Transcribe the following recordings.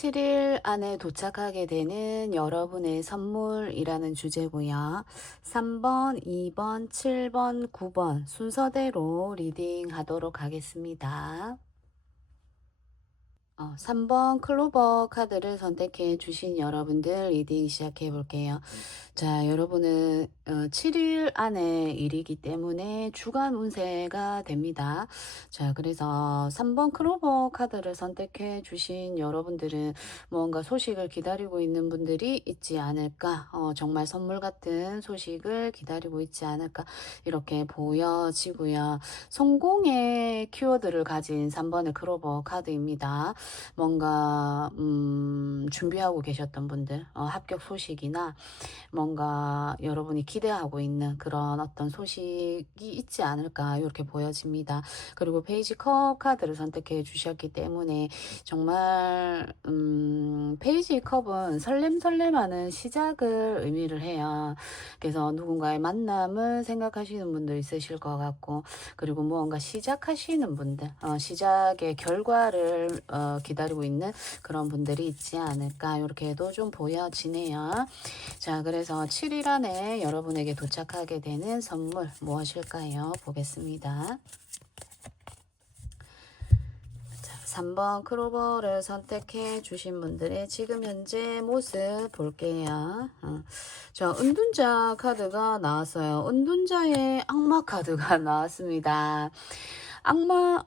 7일 안에 도착하게 되는 여러분의 선물이라는 주제고요. 3번, 2번, 7번, 9번 순서대로 리딩 하도록 하겠습니다. 3번 클로버 카드를 선택해 주신 여러분들 리딩 시작해 볼게요. 자, 여러분은 7일 안에 일이기 때문에 주간 운세가 됩니다. 자, 그래서 3번 클로버 카드를 선택해 주신 여러분들은 뭔가 소식을 기다리고 있는 분들이 있지 않을까, 정말 선물 같은 소식을 기다리고 있지 않을까, 이렇게 보여지고요. 성공의 키워드를 가진 3번의 클로버 카드입니다. 뭔가 준비하고 계셨던 분들, 합격 소식이나 뭔가 여러분이 기대하고 있는 그런 어떤 소식이 있지 않을까 이렇게 보여집니다. 그리고 페이지 컵 카드를 선택해 주셨기 때문에 정말 페이지 컵은 설렘설렘하는 시작을 의미를 해요. 그래서 누군가의 만남을 생각하시는 분도 있으실 것 같고, 그리고 무언가 시작하시는 분들, 시작의 결과를 기다리고 있는 그런 분들이 있지 않을까 이렇게도 좀 보여지네요. 자, 그래서 7일 안에 여러분에게 도착하게 되는 선물 무엇일까요? 보겠습니다. 자, 3번 클로버를 선택해 주신 분들의 지금 현재 모습 볼게요. 자, 은둔자 카드가 나왔어요. 은둔자의 악마 카드가 나왔습니다. 악마,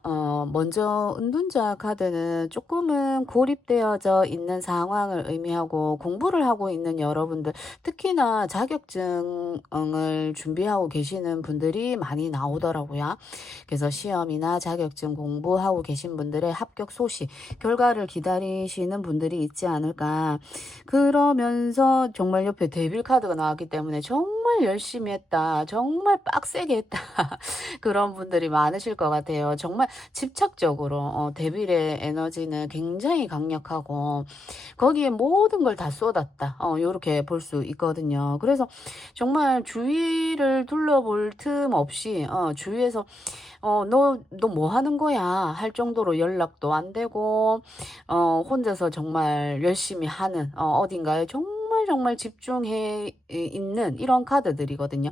먼저 은둔자 카드는 조금은 고립되어져 있는 상황을 의미하고, 공부를 하고 있는 여러분들, 특히나 자격증을 준비하고 계시는 분들이 많이 나오더라고요. 그래서 시험이나 자격증 공부하고 계신 분들의 합격 소식, 결과를 기다리시는 분들이 있지 않을까. 그러면서 정말 옆에 데빌 카드가 나왔기 때문에 정말 열심히 했다, 정말 빡세게 했다, 그런 분들이 많으실 것 같아요. 정말 집착적으로 데빌의 에너지는 굉장히 강력하고 거기에 모든 걸 다 쏟았다, 요렇게 볼 수 있거든요. 그래서 정말 주위를 둘러볼 틈 없이 주위에서 너 뭐 하는 거야 할 정도로 연락도 안 되고, 혼자서 정말 열심히 하는, 어딘가에 정말 집중해 있는 이런 카드들이거든요.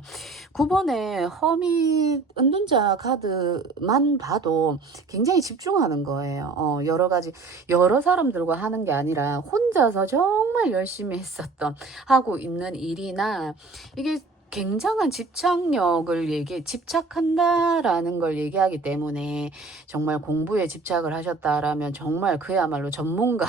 9번에 허밋 은둔자 카드만 봐도 굉장히 집중하는 거예요. 여러 가지, 여러 사람들과 하는 게 아니라 혼자서 정말 열심히 했었던, 하고 있는 일이나, 이게 굉장한 집착력을 집착한다라는 걸 얘기하기 때문에 정말 공부에 집착을 하셨다라면 정말 그야말로 전문가,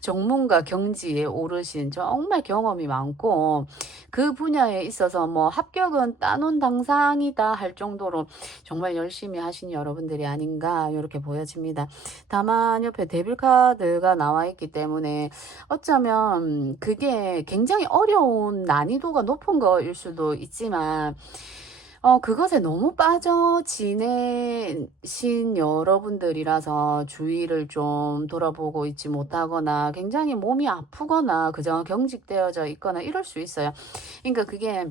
전문가 경지에 오르신 정말 경험이 많고, 그 분야에 있어서 뭐 합격은 따놓은 당상이다 할 정도로 정말 열심히 하신 여러분들이 아닌가 이렇게 보여집니다. 다만 옆에 데빌 카드가 나와 있기 때문에 어쩌면 그게 굉장히 어려운, 난이도가 높은 거일 수도 있지만, 그것에 너무 빠져 지내신 여러분들이라서 주위를 좀 돌아보고 있지 못하거나 굉장히 몸이 아프거나 그저 경직되어져 있거나 이럴 수 있어요. 그러니까 그게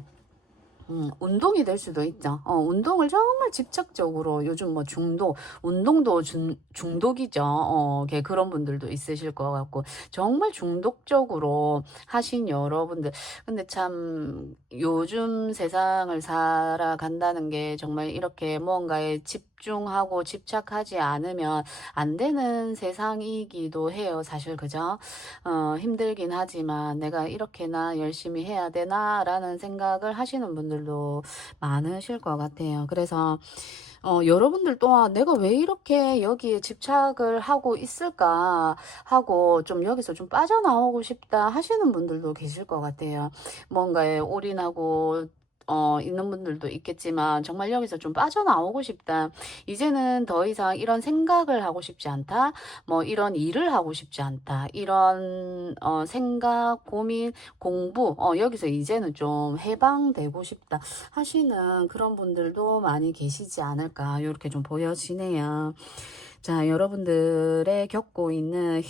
운동이 될 수도 있죠. 운동을 정말 집착적으로, 요즘 뭐 운동도 중독이죠. 그런 분들도 있으실 것 같고, 정말 중독적으로 하신 여러분들. 근데 참, 요즘 세상을 살아간다는 게 정말 이렇게 무언가에 집중하고 집착하지 않으면 안 되는 세상이기도 해요. 사실, 그죠? 힘들긴 하지만 내가 이렇게나 열심히 해야 되나라는 생각을 하시는 분들도 많으실 것 같아요. 그래서 여러분들 또한 내가 왜 이렇게 여기에 집착을 하고 있을까 하고 좀 여기서 좀 빠져나오고 싶다 하시는 분들도 계실 것 같아요. 뭔가에 올인하고 있는 분들도 있겠지만 정말 여기서 좀 빠져나오고 싶다. 이제는 더 이상 이런 생각을 하고 싶지 않다. 뭐 이런 일을 하고 싶지 않다. 이런 생각, 고민, 공부, 여기서 이제는 좀 해방되고 싶다 하시는 그런 분들도 많이 계시지 않을까 이렇게 좀 보여지네요. 자, 여러분들의 겪고 있는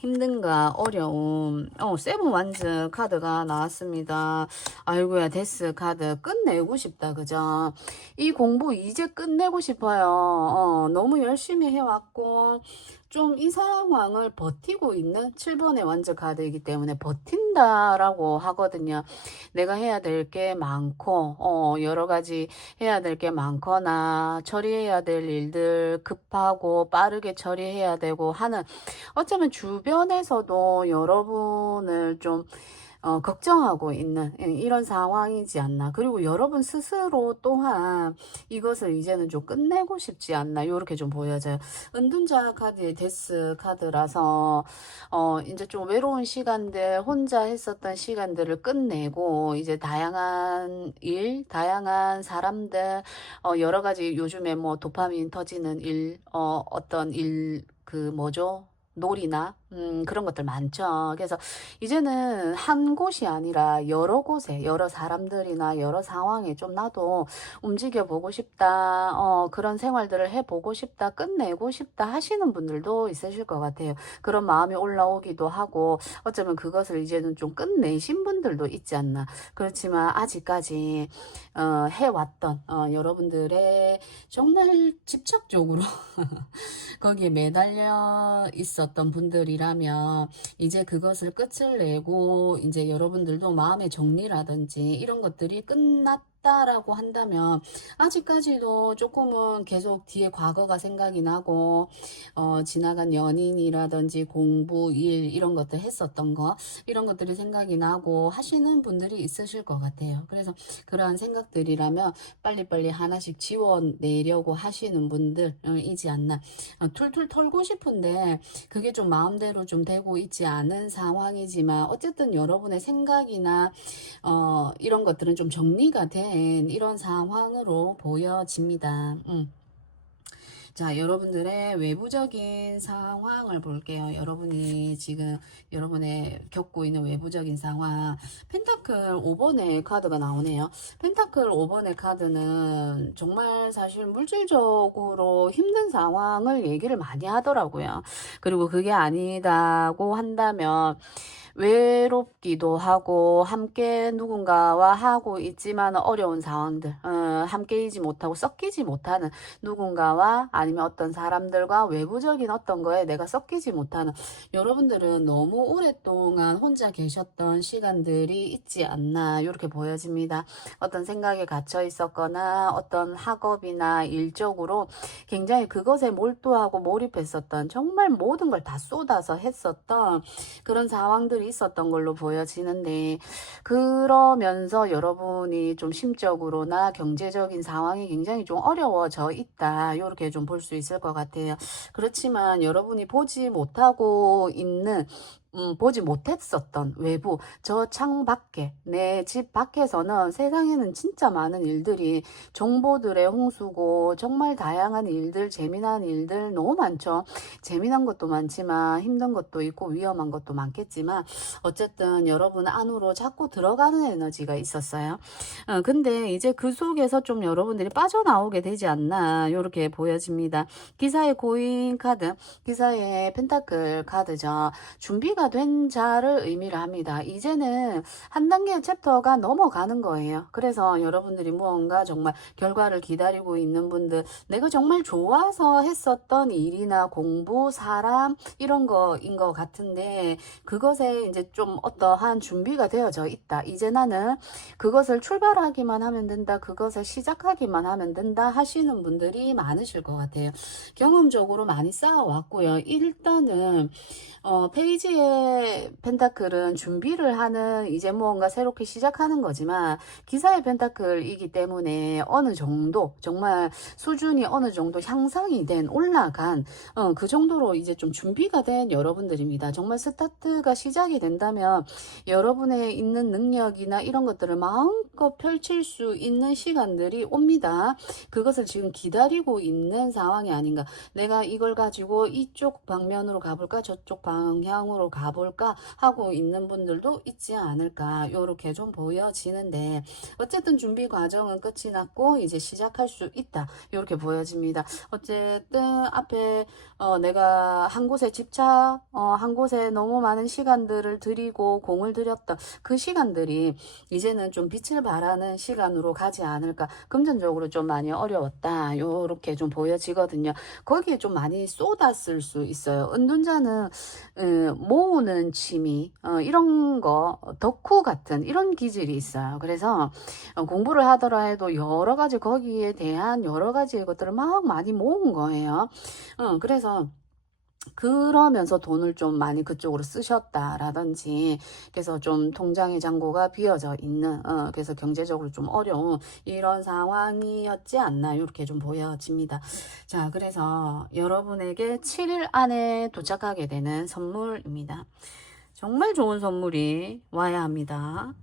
힘든가 어려움, 세븐 완즈 카드가 나왔습니다. 아이고야, 데스 카드. 끝내고 싶다, 그죠? 이 공부 이제 끝내고 싶어요. 너무 열심히 해왔고 좀 이 상황을 버티고 있는 7번의 완전 카드이기 때문에 버틴다라고 하거든요. 내가 해야 될 게 많고 여러 가지 해야 될 게 많거나 처리해야 될 일들 급하고 빠르게 처리해야 되고 하는, 어쩌면 주변에서도 여러분을 좀 걱정하고 있는 이런 상황이지 않나. 그리고 여러분 스스로 또한 이것을 이제는 좀 끝내고 싶지 않나. 요렇게 좀 보여져요. 은둔자 카드의 데스 카드라서 이제 좀 외로운 시간들, 혼자 했었던 시간들을 끝내고 이제 다양한 일, 다양한 사람들, 여러 가지 요즘에 뭐 도파민 터지는 일, 어떤 일, 그 뭐죠? 놀이나 그런 것들 많죠. 그래서 이제는 한 곳이 아니라 여러 곳에, 여러 사람들이나 여러 상황에 좀 나도 움직여 보고 싶다, 그런 생활들을 해보고 싶다, 끝내고 싶다 하시는 분들도 있으실 것 같아요. 그런 마음이 올라오기도 하고, 어쩌면 그것을 이제는 좀 끝내신 분들도 있지 않나. 그렇지만 아직까지 해왔던 여러분들의 정말 집착적으로 거기에 매달려 있었던 분들이라면 이제 그것을 끝을 내고 이제 여러분들도 마음의 정리라든지 이런 것들이 끝났다라고 한다면, 아직까지도 조금은 계속 뒤에 과거가 생각이 나고 지나간 연인이라든지 공부, 일 이런 것들 했었던 거, 이런 것들이 생각이 나고 하시는 분들이 있으실 것 같아요. 그래서 그러한 생각들이라면 빨리빨리 하나씩 지워내려고 하시는 분들이지 않나. 툴툴 털고 싶은데 그게 좀 마음대로 좀 되고 있지 않은 상황이지만, 어쨌든 여러분의 생각이나 이런 것들은 좀 정리가 된 이런 상황으로 보여집니다. 자, 여러분들의 외부적인 상황을 볼게요. 여러분이 지금 여러분의 겪고 있는 외부적인 상황. 펜타클 5번의 카드가 나오네요. 펜타클 5번의 카드는 정말 사실 물질적으로 힘든 상황을 얘기를 많이 하더라고요. 그리고 그게 아니다고 한다면 외롭기도 하고 함께 누군가와 하고 있지만 어려운 상황들, 함께이지 못하고 섞이지 못하는 누군가와 아니면 어떤 사람들과 외부적인 어떤 거에 내가 섞이지 못하는, 여러분들은 너무 오랫동안 혼자 계셨던 시간들이 있지 않나 이렇게 보여집니다. 어떤 생각에 갇혀 있었거나 어떤 학업이나 일적으로 굉장히 그것에 몰두하고 몰입했었던, 정말 모든 걸 다 쏟아서 했었던 그런 상황들이 있었던 걸로 보여지는데, 그러면서 여러분이 좀 심적으로나 경제적인 상황이 굉장히 좀 어려워져 있다, 이렇게 좀 볼 수 있을 것 같아요. 그렇지만 여러분이 보지 못하고 있는, 보지 못했었던 외부, 저 창 밖에, 내 집 밖에서는 세상에는 진짜 많은 일들이, 정보들의 홍수고 정말 다양한 일들, 재미난 일들 너무 많죠. 재미난 것도 많지만 힘든 것도 있고 위험한 것도 많겠지만, 어쨌든 여러분 안으로 자꾸 들어가는 에너지가 있었어요. 근데 이제 그 속에서 좀 여러분들이 빠져나오게 되지 않나 이렇게 보여집니다. 기사의 고인 카드, 기사의 펜타클 카드죠. 준비가 된 자를 의미를 합니다. 이제는 한 단계의 챕터가 넘어가는 거예요. 그래서 여러분들이 무언가 정말 결과를 기다리고 있는 분들, 내가 정말 좋아서 했었던 일이나 공부, 사람 이런 거인 것 같은데 그것에 이제 좀 어떠한 준비가 되어져 있다. 이제 나는 그것을 출발하기만 하면 된다, 그것을 시작하기만 하면 된다 하시는 분들이 많으실 것 같아요. 경험적으로 많이 쌓아왔고요. 일단은 페이지의 펜타클은 준비를 하는, 이제 무언가 새롭게 시작하는 거지만, 기사의 펜타클이기 때문에 어느 정도 정말 수준이 어느 정도 향상이 된, 올라간 그 정도로 이제 좀 준비가 된 여러분들입니다. 정말 스타트가 시작이 된다면 여러분의 있는 능력이나 이런 것들을 마음껏 펼칠 수 있는 시간들이 옵니다. 그것을 지금 기다리고 있는 상황이 아닌가. 내가 이걸 가지고 이쪽 방면으로 가볼까, 저쪽 방향으로 가볼까 하고 있는 분들도 있지 않을까 요렇게 좀 보여지는데, 어쨌든 준비 과정은 끝이 났고 이제 시작할 수 있다 요렇게 보여집니다. 어쨌든 앞에 내가 한 곳에 집착, 한 곳에 너무 많은 시간들을 들이고 공을 들였던 그 시간들이 이제는 좀 빛을 발하는 시간으로 가지 않을까. 금전적으로 좀 많이 어려웠다 요렇게 좀 보여지거든요. 거기에 좀 많이 쏟았을 수 있어요. 은둔자는 모으는 취미, 이런 거 덕후 같은 이런 기질이 있어요. 그래서 공부를 하더라 해도 여러 가지 거기에 대한 여러 가지의 것들을 막 많이 모은 거예요. 그래서 그러면서 돈을 좀 많이 그쪽으로 쓰셨다라든지, 그래서 좀 통장의 잔고가 비어져 있는, 그래서 경제적으로 좀 어려운 이런 상황이었지 않나 이렇게 좀 보여집니다. 자, 그래서 여러분에게 7일 안에 도착하게 되는 선물입니다. 정말 좋은 선물이 와야 합니다.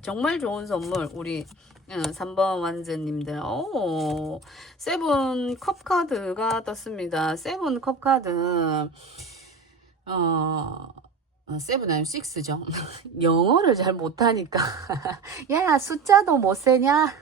정말 좋은 선물 우리 3번 완즈님들. 오, 세븐 컵 카드가 떴습니다. 세븐 컵 카드 세븐 아니면 식스죠. 영어를 잘 못하니까 야 숫자도 못 세냐.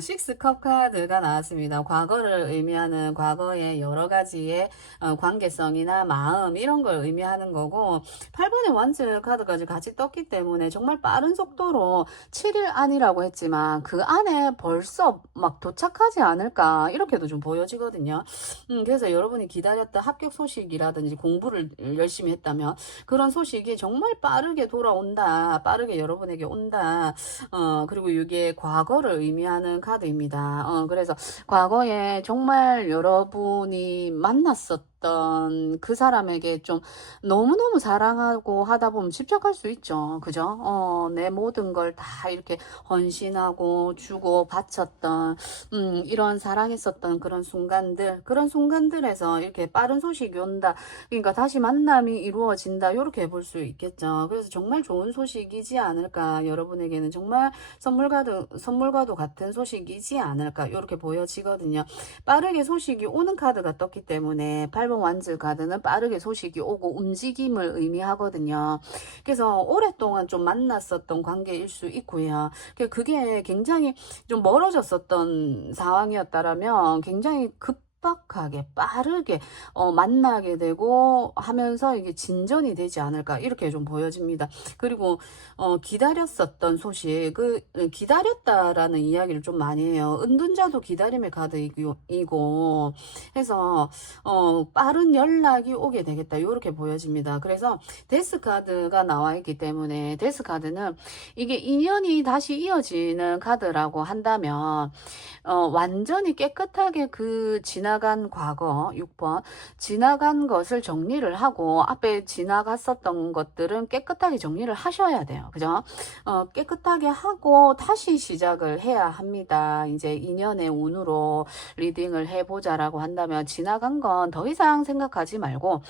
식스컵 카드가 나왔습니다. 과거를 의미하는 과거의 여러 가지의 관계성이나 마음 이런 걸 의미하는 거고, 8번의 원즈 카드까지 같이 떴기 때문에 정말 빠른 속도로 7일 안이라고 했지만 그 안에 벌써 막 도착하지 않을까 이렇게도 좀 보여지거든요. 그래서 여러분이 기다렸던 합격 소식이라든지 공부를 열심히 했다면 그런 소식이 정말 빠르게 돌아온다, 빠르게 여러분에게 온다. 그리고 이게 과거를 의미하는 카드입니다. 그래서 과거에 정말 여러분이 만났었던 그 사람에게 좀 너무너무 사랑하고 하다 보면 집착할 수 있죠. 그죠? 내 모든 걸 다 이렇게 헌신하고 주고 바쳤던, 이런 사랑했었던 그런 순간들에서 이렇게 빠른 소식이 온다. 그러니까 다시 만남이 이루어진다. 이렇게 볼 수 있겠죠. 그래서 정말 좋은 소식이지 않을까. 여러분에게는 정말 선물과도 같은 소식이지 않을까 이렇게 보여지거든요. 빠르게 소식이 오는 카드가 떴기 때문에 8번 완즈 카드는 빠르게 소식이 오고 움직임을 의미하거든요. 그래서 오랫동안 좀 만났었던 관계일 수 있고요. 그게 굉장히 좀 멀어졌었던 상황이었다라면 굉장히 급박하게 빠르게 만나게 되고 하면서 이게 진전이 되지 않을까 이렇게 좀 보여집니다. 그리고 기다렸었던 소식, 기다렸다라는 이야기를 좀 많이 해요. 은둔자도 기다림의 카드이고 해서 빠른 연락이 오게 되겠다 이렇게 보여집니다. 그래서 데스 카드가 나와 있기 때문에 데스 카드는 이게 인연이 다시 이어지는 카드라고 한다면 완전히 깨끗하게 그 지나간 과거 6번 지나간 것을 정리를 하고 앞에 지나갔었던 것들은 깨끗하게 정리를 하셔야 돼요. 그죠? 깨끗하게 하고 다시 시작을 해야 합니다. 이제 인연의 운으로 리딩을 해보자라고 한다면 지나간 건 더 이상 생각하지 말고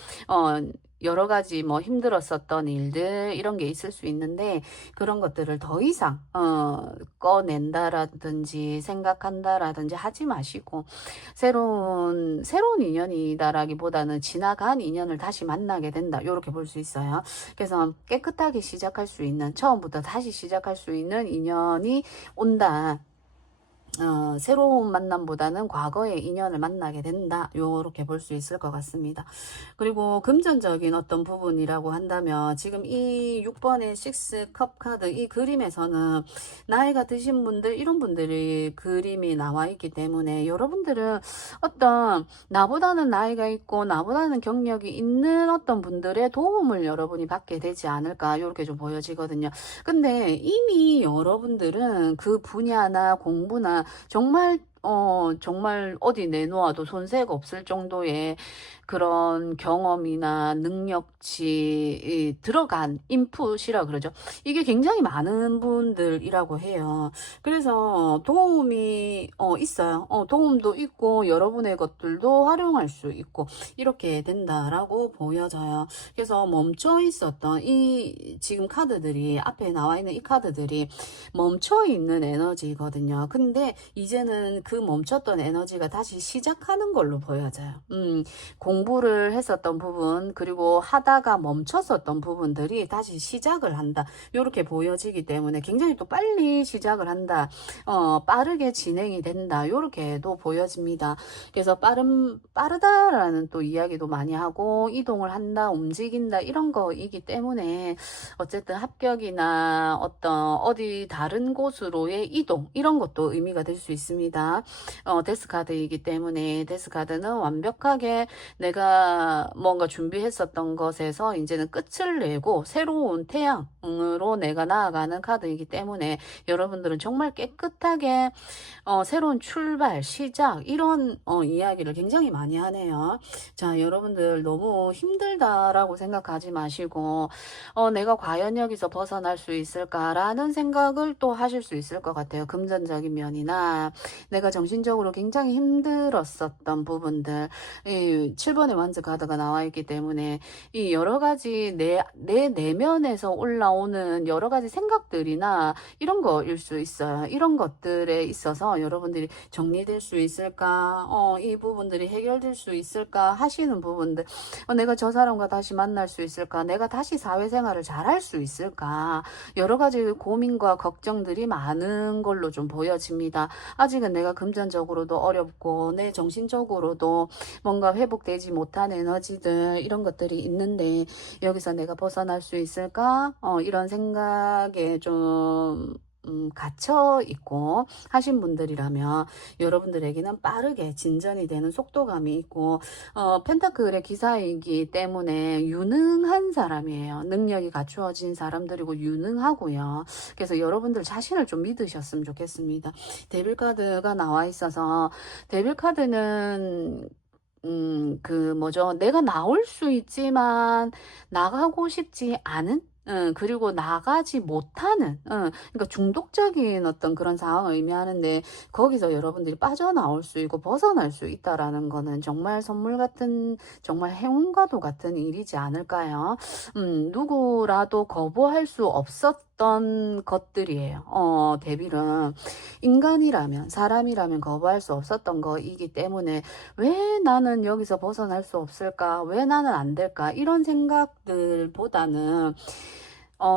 여러 가지 뭐 힘들었었던 일들 이런 게 있을 수 있는데 그런 것들을 더 이상 꺼낸다라든지 생각한다라든지 하지 마시고 새로운 인연이다라기보다는 지나간 인연을 다시 만나게 된다 이렇게 볼 수 있어요. 그래서 깨끗하게 시작할 수 있는 처음부터 다시 시작할 수 있는 인연이 온다. 새로운 만남보다는 과거의 인연을 만나게 된다. 요렇게 볼 수 있을 것 같습니다. 그리고 금전적인 어떤 부분이라고 한다면 지금 이 6번의 6컵 카드 이 그림에서는 나이가 드신 분들 이런 분들이 그림이 나와 있기 때문에 여러분들은 어떤 나보다는 나이가 있고 나보다는 경력이 있는 어떤 분들의 도움을 여러분이 받게 되지 않을까 요렇게 좀 보여지거든요. 근데 이미 여러분들은 그 분야나 공부나 정말 어디 내놓아도 손색 없을 정도의 그런 경험이나 능력치 들어간 인풋이라 그러죠. 이게 굉장히 많은 분들이라고 해요. 그래서 도움이 있어요. 도움도 있고 여러분의 것들도 활용할 수 있고 이렇게 된다라고 보여져요. 그래서 멈춰 있었던 이 지금 카드들이 앞에 나와 있는 이 카드들이 멈춰 있는 에너지거든요. 근데 이제는 그 멈췄던 에너지가 다시 시작하는 걸로 보여져요. 공부를 했었던 부분, 그리고 하다가 멈췄었던 부분들이 다시 시작을 한다. 이렇게 보여지기 때문에 굉장히 또 빨리 시작을 한다. 빠르게 진행이 된다. 이렇게도 보여집니다. 그래서 빠르다라는 또 이야기도 많이 하고, 이동을 한다, 움직인다, 이런 거이기 때문에 어쨌든 합격이나 어디 다른 곳으로의 이동, 이런 것도 의미가 될 수 있습니다. 데스카드이기 때문에 데스카드는 완벽하게 내가 뭔가 준비했었던 것에서 이제는 끝을 내고 새로운 태양으로 내가 나아가는 카드이기 때문에 여러분들은 정말 깨끗하게 새로운 출발, 시작, 이런 이야기를 굉장히 많이 하네요. 자, 여러분들 너무 힘들다라고 생각하지 마시고 내가 과연 여기서 벗어날 수 있을까라는 생각을 또 하실 수 있을 것 같아요. 금전적인 면이나 내가 정신적으로 굉장히 힘들었었던 부분들, 이 7번의 완즈 카드가 나와 있기 때문에 이 여러 가지 내 내면에서 올라오는 여러 가지 생각들이나 이런 거일 수 있어요. 이런 것들에 있어서 여러분들이 정리될 수 있을까? 이 부분들이 해결될 수 있을까? 하시는 부분들, 내가 저 사람과 다시 만날 수 있을까? 내가 다시 사회생활을 잘할 수 있을까? 여러 가지 고민과 걱정들이 많은 걸로 좀 보여집니다. 아직은 내가 금전적으로도 어렵고 내 정신적으로도 뭔가 회복되지 못한 에너지들, 이런 것들이 있는데 여기서 내가 벗어날 수 있을까? 이런 생각에 좀 갇혀 있고 하신 분들이라면 여러분들에게는 빠르게 진전이 되는 속도감이 있고, 펜타클의 기사이기 때문에 유능한 사람이에요. 능력이 갖추어진 사람들이고 유능하고요. 그래서 여러분들 자신을 좀 믿으셨으면 좋겠습니다. 데빌 카드가 나와 있어서, 데빌 카드는 내가 나올 수 있지만 나가고 싶지 않은, 그리고 나가지 못하는, 그러니까 중독적인 어떤 그런 상황을 의미하는데, 거기서 여러분들이 빠져나올 수 있고 벗어날 수 있다라는 거는 정말 선물 같은, 정말 행운과도 같은 일이지 않을까요? 누구라도 거부할 수 없었던 것들이에요. 데빌은 인간이라면, 사람이라면 거부할 수 없었던 거이기 때문에 왜 나는 여기서 벗어날 수 없을까? 왜 나는 안 될까? 이런 생각들보다는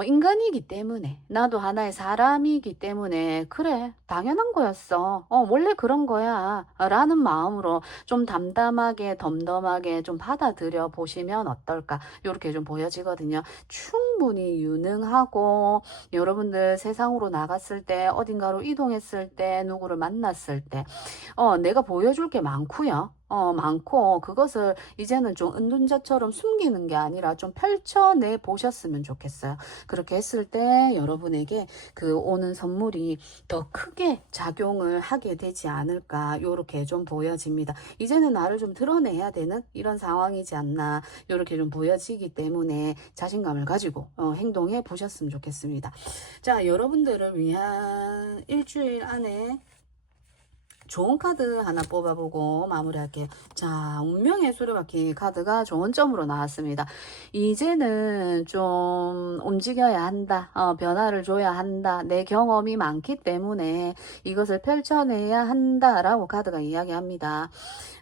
인간이기 때문에, 나도 하나의 사람이기 때문에, 그래, 당연한 거였어. 원래 그런 거야. 라는 마음으로 좀 담담하게, 덤덤하게 좀 받아들여 보시면 어떨까? 이렇게 좀 보여지거든요. 충분히 유능하고, 여러분들 세상으로 나갔을 때, 어딘가로 이동했을 때, 누구를 만났을 때, 내가 보여줄 게 많고요. 많고, 그것을 이제는 좀 은둔자처럼 숨기는 게 아니라 좀 펼쳐내 보셨으면 좋겠어요. 그렇게 했을 때 여러분에게 그 오는 선물이 더 크게 작용을 하게 되지 않을까, 요렇게 좀 보여집니다. 이제는 나를 좀 드러내야 되는 이런 상황이지 않나, 요렇게 좀 보여지기 때문에 자신감을 가지고 행동해 보셨으면 좋겠습니다. 자, 여러분들을 위한 일주일 안에 좋은 카드 하나 뽑아보고 마무리할게요. 자, 운명의 수레바퀴 카드가 좋은 점으로 나왔습니다. 이제는 좀 움직여야 한다. 변화를 줘야 한다. 내 경험이 많기 때문에 이것을 펼쳐내야 한다라고 카드가 이야기합니다.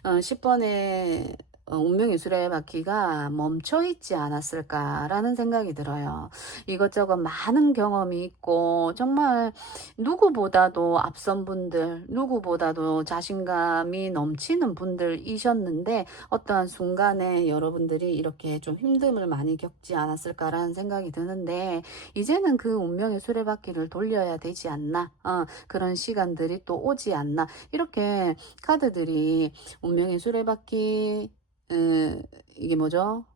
10번의 운명의 수레바퀴가 멈춰있지 않았을까라는 생각이 들어요. 이것저것 많은 경험이 있고 정말 누구보다도 앞선 분들, 누구보다도 자신감이 넘치는 분들이셨는데 어떠한 순간에 여러분들이 이렇게 좀 힘듦을 많이 겪지 않았을까라는 생각이 드는데, 이제는 그 운명의 수레바퀴를 돌려야 되지 않나, 그런 시간들이 또 오지 않나, 이렇게 카드들이 운명의 수레바퀴, 이게 뭐죠?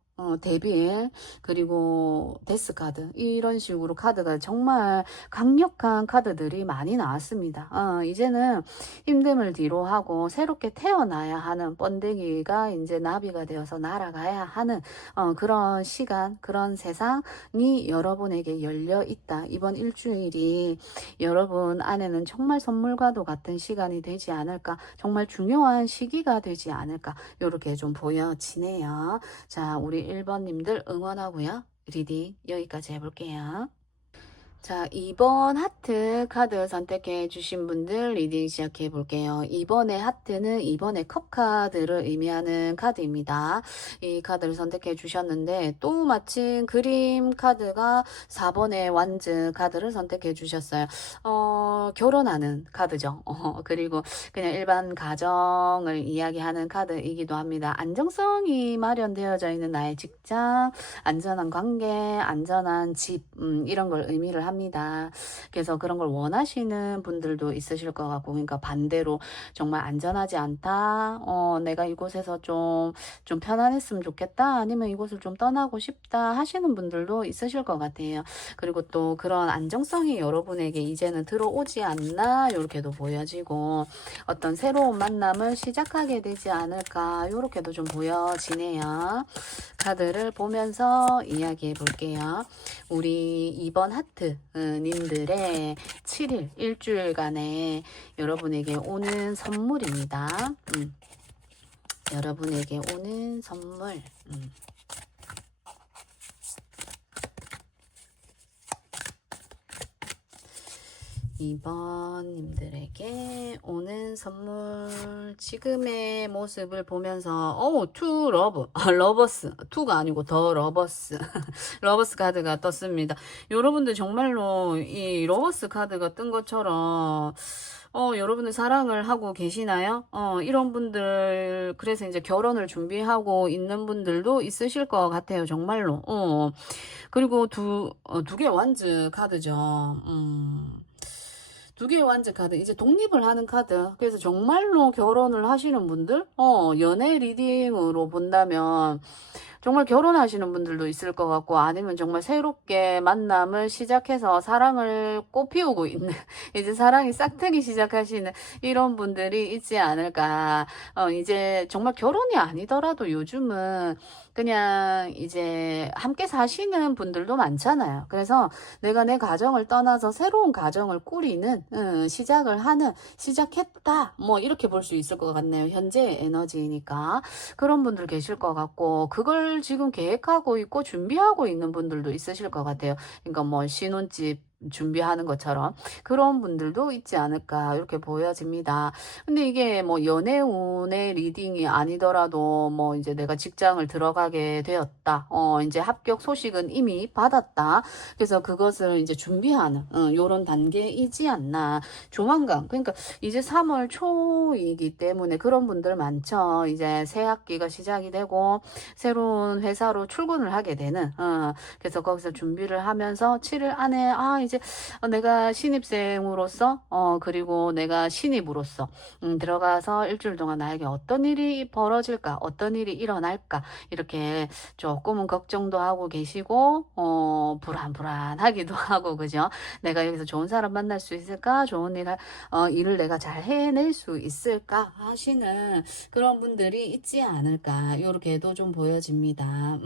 데빌, 그리고 데스카드, 이런 식으로 카드가 정말 강력한 카드들이 많이 나왔습니다. 이제는 힘듦을 뒤로 하고 새롭게 태어나야 하는, 번데기가 이제 나비가 되어서 날아가야 하는 그런 시간, 그런 세상이 여러분에게 열려 있다. 이번 일주일이 여러분 안에는 정말 선물과도 같은 시간이 되지 않을까, 정말 중요한 시기가 되지 않을까, 이렇게 좀 보여지네요. 자, 우리 1번님들 응원하고요. 리딩 여기까지 해볼게요. 자, 2번 하트 카드 선택해 주신 분들 리딩 시작해 볼게요. 2번의 하트는 2번의 컵 카드를 의미하는 카드입니다. 이 카드를 선택해 주셨는데 또 마침 그림 카드가 4번의 완즈 카드를 선택해 주셨어요. 결혼하는 카드죠. 그리고 그냥 일반 가정을 이야기하는 카드이기도 합니다. 안정성이 마련되어져 있는 나의 직장, 안전한 관계, 안전한 집, 이런 걸 의미를 합니다. 그래서 그런 걸 원하시는 분들도 있으실 것 같고, 그러니까 반대로 정말 안전하지 않다, 내가 이곳에서 좀 편안했으면 좋겠다, 아니면 이곳을 좀 떠나고 싶다 하시는 분들도 있으실 것 같아요. 그리고 또 그런 안정성이 여러분에게 이제는 들어오지 않나, 이렇게도 보여지고, 어떤 새로운 만남을 시작하게 되지 않을까, 이렇게도 좀 보여지네요. 카드를 보면서 이야기해 볼게요. 우리 2번 하트 님들의 7일 일주일간의 여러분에게 오는 선물입니다. 여러분에게 오는 선물. 2번님들에게 오는 선물, 지금의 모습을 보면서 투 러브, 러버스, 투가 아니고 더 러버스 러버스 카드가 떴습니다. 여러분들 정말로 이 러버스 카드가 뜬 것처럼 여러분들 사랑을 하고 계시나요? 이런 분들, 그래서 이제 결혼을 준비하고 있는 분들도 있으실 것 같아요. 정말로. 그리고 두 개 완즈 카드죠. 두 개의 완즈 카드, 이제 독립을 하는 카드. 그래서 정말로 결혼을 하시는 분들, 연애 리딩으로 본다면 정말 결혼하시는 분들도 있을 것 같고, 아니면 정말 새롭게 만남을 시작해서 사랑을 꽃피우고 있는, 이제 사랑이 싹트기 시작하시는 이런 분들이 있지 않을까. 이제 정말 결혼이 아니더라도 요즘은 그냥 이제 함께 사시는 분들도 많잖아요. 그래서 내가 내 가정을 떠나서 새로운 가정을 꾸리는, 시작했다, 뭐 이렇게 볼 수 있을 것 같네요. 현재 에너지니까 그런 분들 계실 것 같고, 그걸 지금 계획하고 있고 준비하고 있는 분들도 있으실 것 같아요. 그러니까 뭐 신혼집 준비하는 것처럼 그런 분들도 있지 않을까, 이렇게 보여집니다. 근데 이게 뭐 연애운의 리딩이 아니더라도 뭐 이제 내가 직장을 들어가게 되었다, 이제 합격 소식은 이미 받았다, 그래서 그것을 이제 준비하는 요런 단계이지 않나. 조만간, 그러니까 이제 3월 초이기 때문에 그런 분들 많죠. 이제 새 학기가 시작이 되고 새로운 회사로 출근을 하게 되는, 그래서 거기서 준비를 하면서 7일 안에 이제 내가 신입생으로서, 그리고 내가 신입으로서 들어가서 일주일 동안 나에게 어떤 일이 벌어질까, 어떤 일이 일어날까, 이렇게 조금은 걱정도 하고 계시고, 불안불안하기도 하고, 그죠? 내가 여기서 좋은 사람 만날 수 있을까, 좋은 일을 내가 잘 해낼 수 있을까 하시는 그런 분들이 있지 않을까, 이렇게도 좀 보여집니다.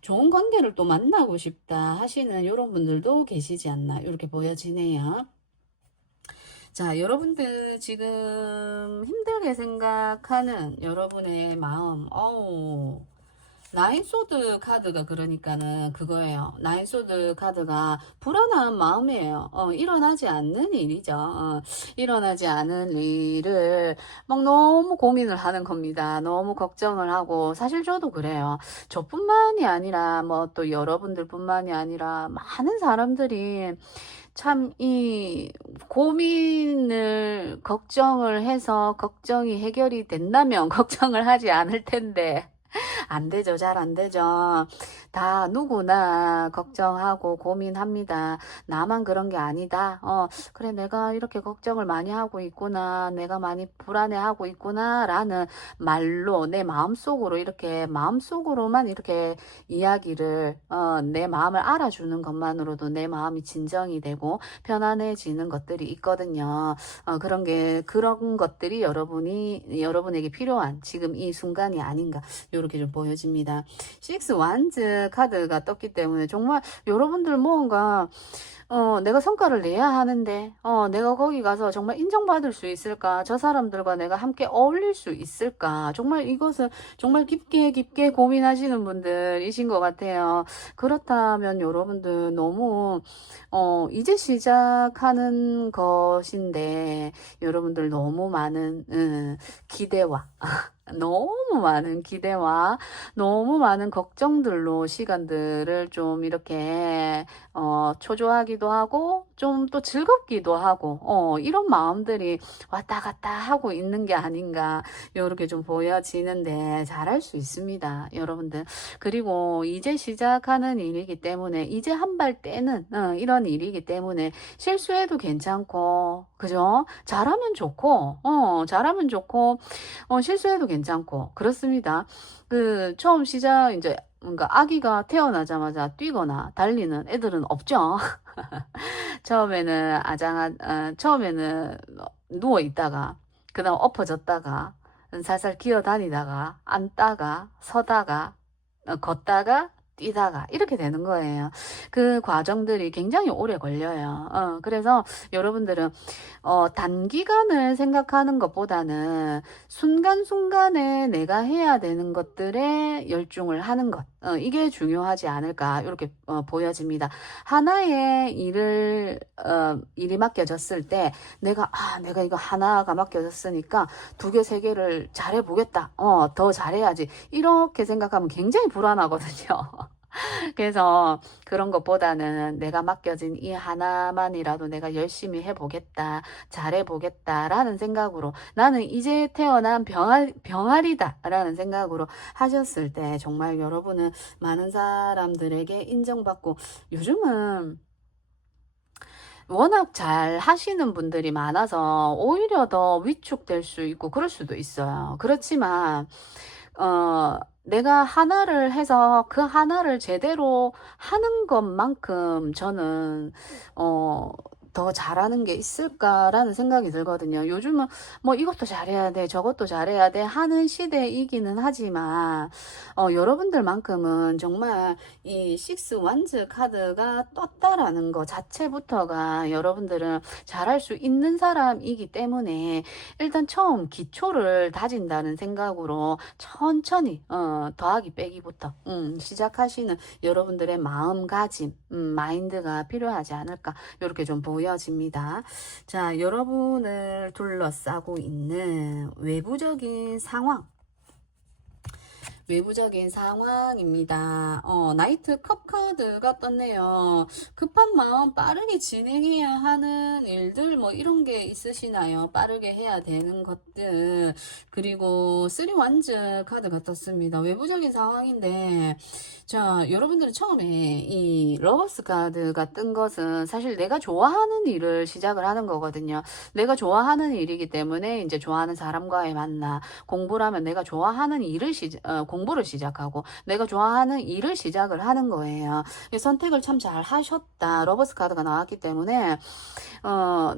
좋은 관계를 또 만나고 싶다 하시는 이런 분들도 계시지 않나, 이렇게 보여지네요. 자, 여러분들 지금 힘들게 생각하는 여러분의 마음, 나인소드 카드가 그러니까는 그거예요. 나인소드 카드가 불안한 마음이에요. 일어나지 않는 일이죠. 일어나지 않은 일을 막 너무 고민을 하는 겁니다. 너무 걱정을 하고, 사실 저도 그래요. 저뿐만이 아니라 뭐 또 여러분들뿐만이 아니라 많은 사람들이 참 이 고민을 걱정을 해서 걱정이 해결이 된다면 걱정을 하지 않을 텐데 안 되죠. 잘 안 되죠. 다 누구나 걱정하고 고민합니다. 나만 그런 게 아니다. 그래, 내가 이렇게 걱정을 많이 하고 있구나, 내가 많이 불안해하고 있구나 라는 말로 내 마음속으로만 이렇게 이야기를, 내 마음을 알아주는 것만으로도 내 마음이 진정이 되고 편안해지는 것들이 있거든요. 그런 것들이 여러분에게 필요한 지금 이 순간이 아닌가, 이렇게 좀 보여집니다. 6 완즈 카드가 떴기 때문에 정말 여러분들 뭔가 내가 성과를 내야 하는데, 내가 거기 가서 정말 인정받을 수 있을까? 저 사람들과 내가 함께 어울릴 수 있을까? 정말 이것은 정말 깊게 깊게 고민하시는 분들이신 것 같아요. 그렇다면 여러분들 너무, 이제 시작하는 것인데, 여러분들 너무 많은, 기대와, 너무 많은 기대와 너무 많은 걱정들로 시간들을 좀 이렇게 초조하기도 하고 좀 또 즐겁기도 하고 이런 마음들이 왔다 갔다 하고 있는 게 아닌가 이렇게 좀 보여지는데 잘할 수 있습니다 여러분들. 그리고 이제 시작하는 일이기 때문에 이제 한 발 떼는 이런 일이기 때문에 실수해도 괜찮고 그죠? 잘하면 좋고 잘하면 좋고 실수해도 괜찮고 그렇습니다. 그 처음 시작 이제 뭔가 아기가 태어나자마자 뛰거나 달리는 애들은 없죠. 처음에는 누워 있다가 그다음 엎어졌다가 살살 기어 다니다가 앉다가 서다가 걷다가 뛰다가 이렇게 되는 거예요. 그 과정들이 굉장히 오래 걸려요. 그래서 여러분들은 단기간을 생각하는 것보다는 순간순간에 내가 해야 되는 것들에 열중을 하는 것. 이게 중요하지 않을까 이렇게 보여집니다. 하나의 일이 맡겨졌을 때 내가 이거 하나가 맡겨졌으니까 2개, 3개를 잘해보겠다. 더 잘해야지. 이렇게 생각하면 굉장히 불안하거든요. 그래서 그런 것보다는 내가 맡겨진 이 하나만이라도 내가 열심히 해보겠다, 잘해보겠다라는 생각으로 나는 이제 태어난 병아리다 라는 생각으로 하셨을 때 정말 여러분은 많은 사람들에게 인정받고 요즘은 워낙 잘 하시는 분들이 많아서 오히려 더 위축될 수 있고 그럴 수도 있어요. 그렇지만 내가 하나를 해서 그 하나를 제대로 하는 것만큼 저는 더 잘하는 게 있을까라는 생각이 들거든요. 요즘은 뭐 이것도 잘해야 돼, 저것도 잘해야 돼 하는 시대이기는 하지만 여러분들만큼은 정말 이 6 완즈 카드가 떴다라는 거 자체부터가 여러분들은 잘할 수 있는 사람이기 때문에 일단 처음 기초를 다진다는 생각으로 천천히 더하기 빼기부터 시작하시는 여러분들의 마음가짐, 마인드가 필요하지 않을까 이렇게 좀 보여집니다. 자, 여러분을 둘러싸고 있는 외부적인 상황입니다. 나이트 컵 카드가 떴네요. 급한 마음 빠르게 진행해야 하는 일들 뭐 이런 게 있으시나요? 빠르게 해야 되는 것들. 그리고 3 완즈 카드가 떴습니다. 외부적인 상황인데 자, 여러분들은 처음에 이 러버스 카드가 뜬 것은 사실 내가 좋아하는 일을 시작을 하는 거거든요. 내가 좋아하는 일이기 때문에 이제 좋아하는 사람과의 만남, 공부라면 내가 좋아하는 공부를 시작하고 내가 좋아하는 일을 시작을 하는 거예요. 선택을 참 잘 하셨다. 러버스 카드가 나왔기 때문에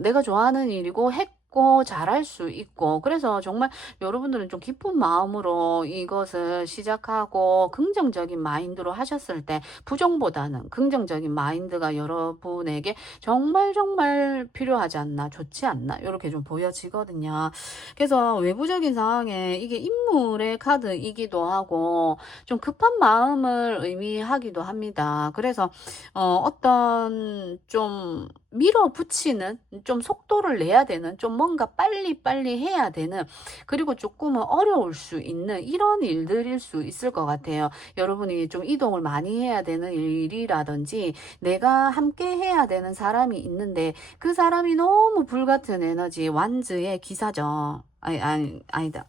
내가 좋아하는 일이고 했고 잘할 수 있고 그래서 정말 여러분들은 좀 기쁜 마음으로 이것을 시작하고 긍정적인 마인드로 하셨을 때 부정보다는 긍정적인 마인드가 여러분에게 정말 정말 필요하지 않나 좋지 않나 이렇게 좀 보여지거든요. 그래서 외부적인 상황에 이게 인물의 카드이기도 하고 좀 급한 마음을 의미하기도 합니다. 그래서 어떤 좀 밀어붙이는 좀 속도를 내야 되는 좀 뭔가 빨리빨리 해야 되는 그리고 조금은 어려울 수 있는 이런 일들일 수 있을 것 같아요. 여러분이 좀 이동을 많이 해야 되는 일이라든지 내가 함께 해야 되는 사람이 있는데 그 사람이 너무 불같은 에너지 완즈의 기사죠. 아니다.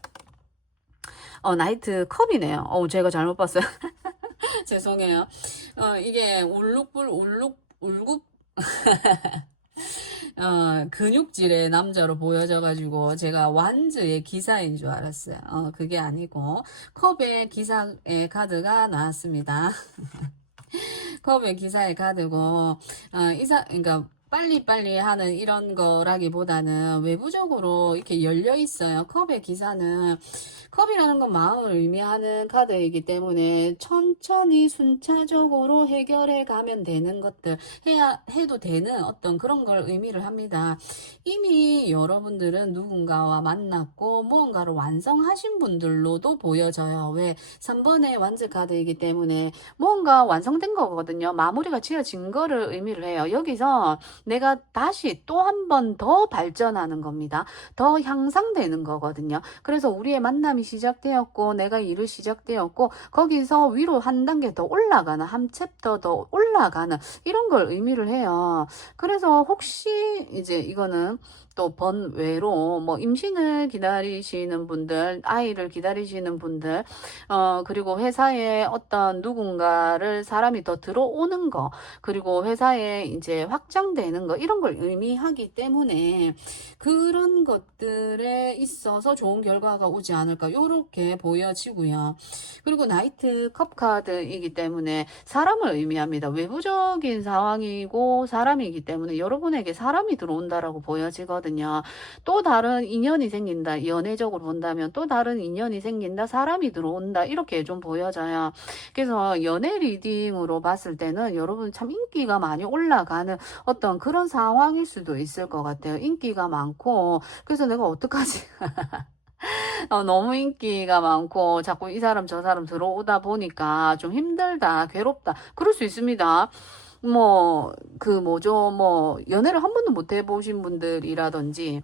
나이트 컵이네요. 제가 잘못 봤어요. 죄송해요. 이게 울굽 근육질의 남자로 보여져가지고 제가 완즈의 기사인 줄 알았어요. 그게 아니고 컵의 기사의 카드가 나왔습니다. 컵의 기사의 카드고 그러니까 빨리빨리 하는 이런 거라기보다는 외부적으로 이렇게 열려 있어요. 컵의 기사는 컵이라는 건 마음을 의미하는 카드이기 때문에 천천히 순차적으로 해결해 가면 되는 것들 해도 되는 어떤 그런 걸 의미를 합니다. 이미 여러분들은 누군가와 만났고 무언가를 완성하신 분들로도 보여져요. 왜? 3번의 완즈 카드이기 때문에 무언가 완성된 거거든요. 마무리가 지어진 거를 의미를 해요. 여기서 내가 다시 또 한 번 더 발전하는 겁니다. 더 향상되는 거거든요. 그래서 우리의 만남이 시작되었고 내가 일을 시작되었고 거기서 위로 한 단계 더 올라가는 한 챕터 더 올라가는 이런 걸 의미를 해요. 그래서 혹시 이제 이거는 또 번외로 뭐 임신을 기다리시는 분들, 아이를 기다리시는 분들, 그리고 회사에 어떤 누군가를 사람이 더 들어오는 거, 그리고 회사에 이제 확장되는 거, 이런 걸 의미하기 때문에 그런 것들에 있어서 좋은 결과가 오지 않을까, 요렇게 보여지고요. 그리고 나이트 컵 카드이기 때문에 사람을 의미합니다. 외부적인 상황이고 사람이기 때문에 여러분에게 사람이 들어온다라고 보여지거든요. 또 다른 인연이 생긴다. 연애적으로 본다면 또 다른 인연이 생긴다. 사람이 들어온다. 이렇게 좀 보여져요. 그래서 연애 리딩으로 봤을 때는 여러분 참 인기가 많이 올라가는 어떤 그런 상황일 수도 있을 것 같아요. 인기가 많고 그래서 내가 어떡하지? 너무 인기가 많고 자꾸 이 사람 저 사람 들어오다 보니까 좀 힘들다, 괴롭다. 그럴 수 있습니다. 뭐, 뭐죠, 연애를 한 번도 못 해보신 분들이라든지,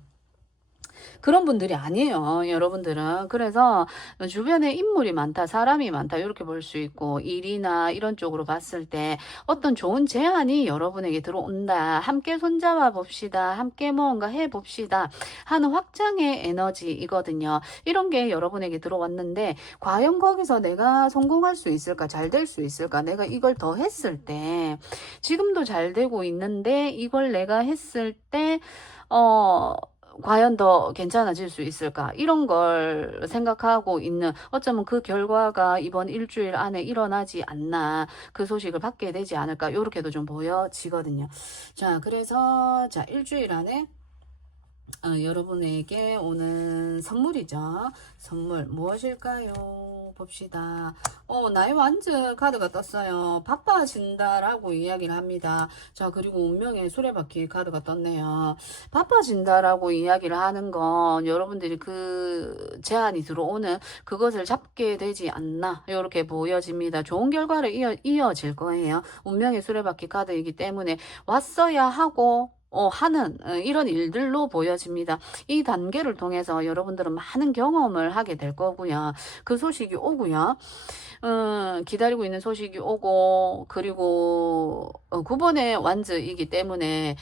그런 분들이 아니에요, 여러분들은. 그래서 주변에 인물이 많다, 사람이 많다, 이렇게 볼 수 있고, 일이나 이런 쪽으로 봤을 때 어떤 좋은 제안이 여러분에게 들어온다. 함께 손잡아 봅시다. 함께 뭔가 해 봅시다. 하는 확장의 에너지이거든요. 이런 게 여러분에게 들어왔는데, 과연 거기서 내가 성공할 수 있을까? 잘 될 수 있을까? 내가 이걸 더 했을 때, 지금도 잘 되고 있는데, 이걸 내가 했을 때, 과연 더 괜찮아질 수 있을까? 이런 걸 생각하고 있는, 어쩌면 그 결과가 이번 일주일 안에 일어나지 않나, 그 소식을 받게 되지 않을까, 요렇게도 좀 보여지거든요. 자, 그래서, 자, 일주일 안에, 여러분에게 오는 선물이죠. 선물, 무엇일까요? 봅시다. 나의 완즈 카드가 떴어요. 바빠진다라고 이야기를 합니다. 자, 그리고 운명의 수레바퀴 카드가 떴네요. 바빠진다라고 이야기를 하는 건 여러분들이 그 제안이 들어오는 그것을 잡게 되지 않나, 이렇게 보여집니다. 좋은 결과를 이어질 거예요. 운명의 수레바퀴 카드이기 때문에 왔어야 하고 하는 이런 일들로 보여집니다. 이 단계를 통해서 여러분들은 많은 경험을 하게 될 거고요. 그 소식이 오고요. 기다리고 있는 소식이 오고, 그리고 9번의 완즈이기 때문에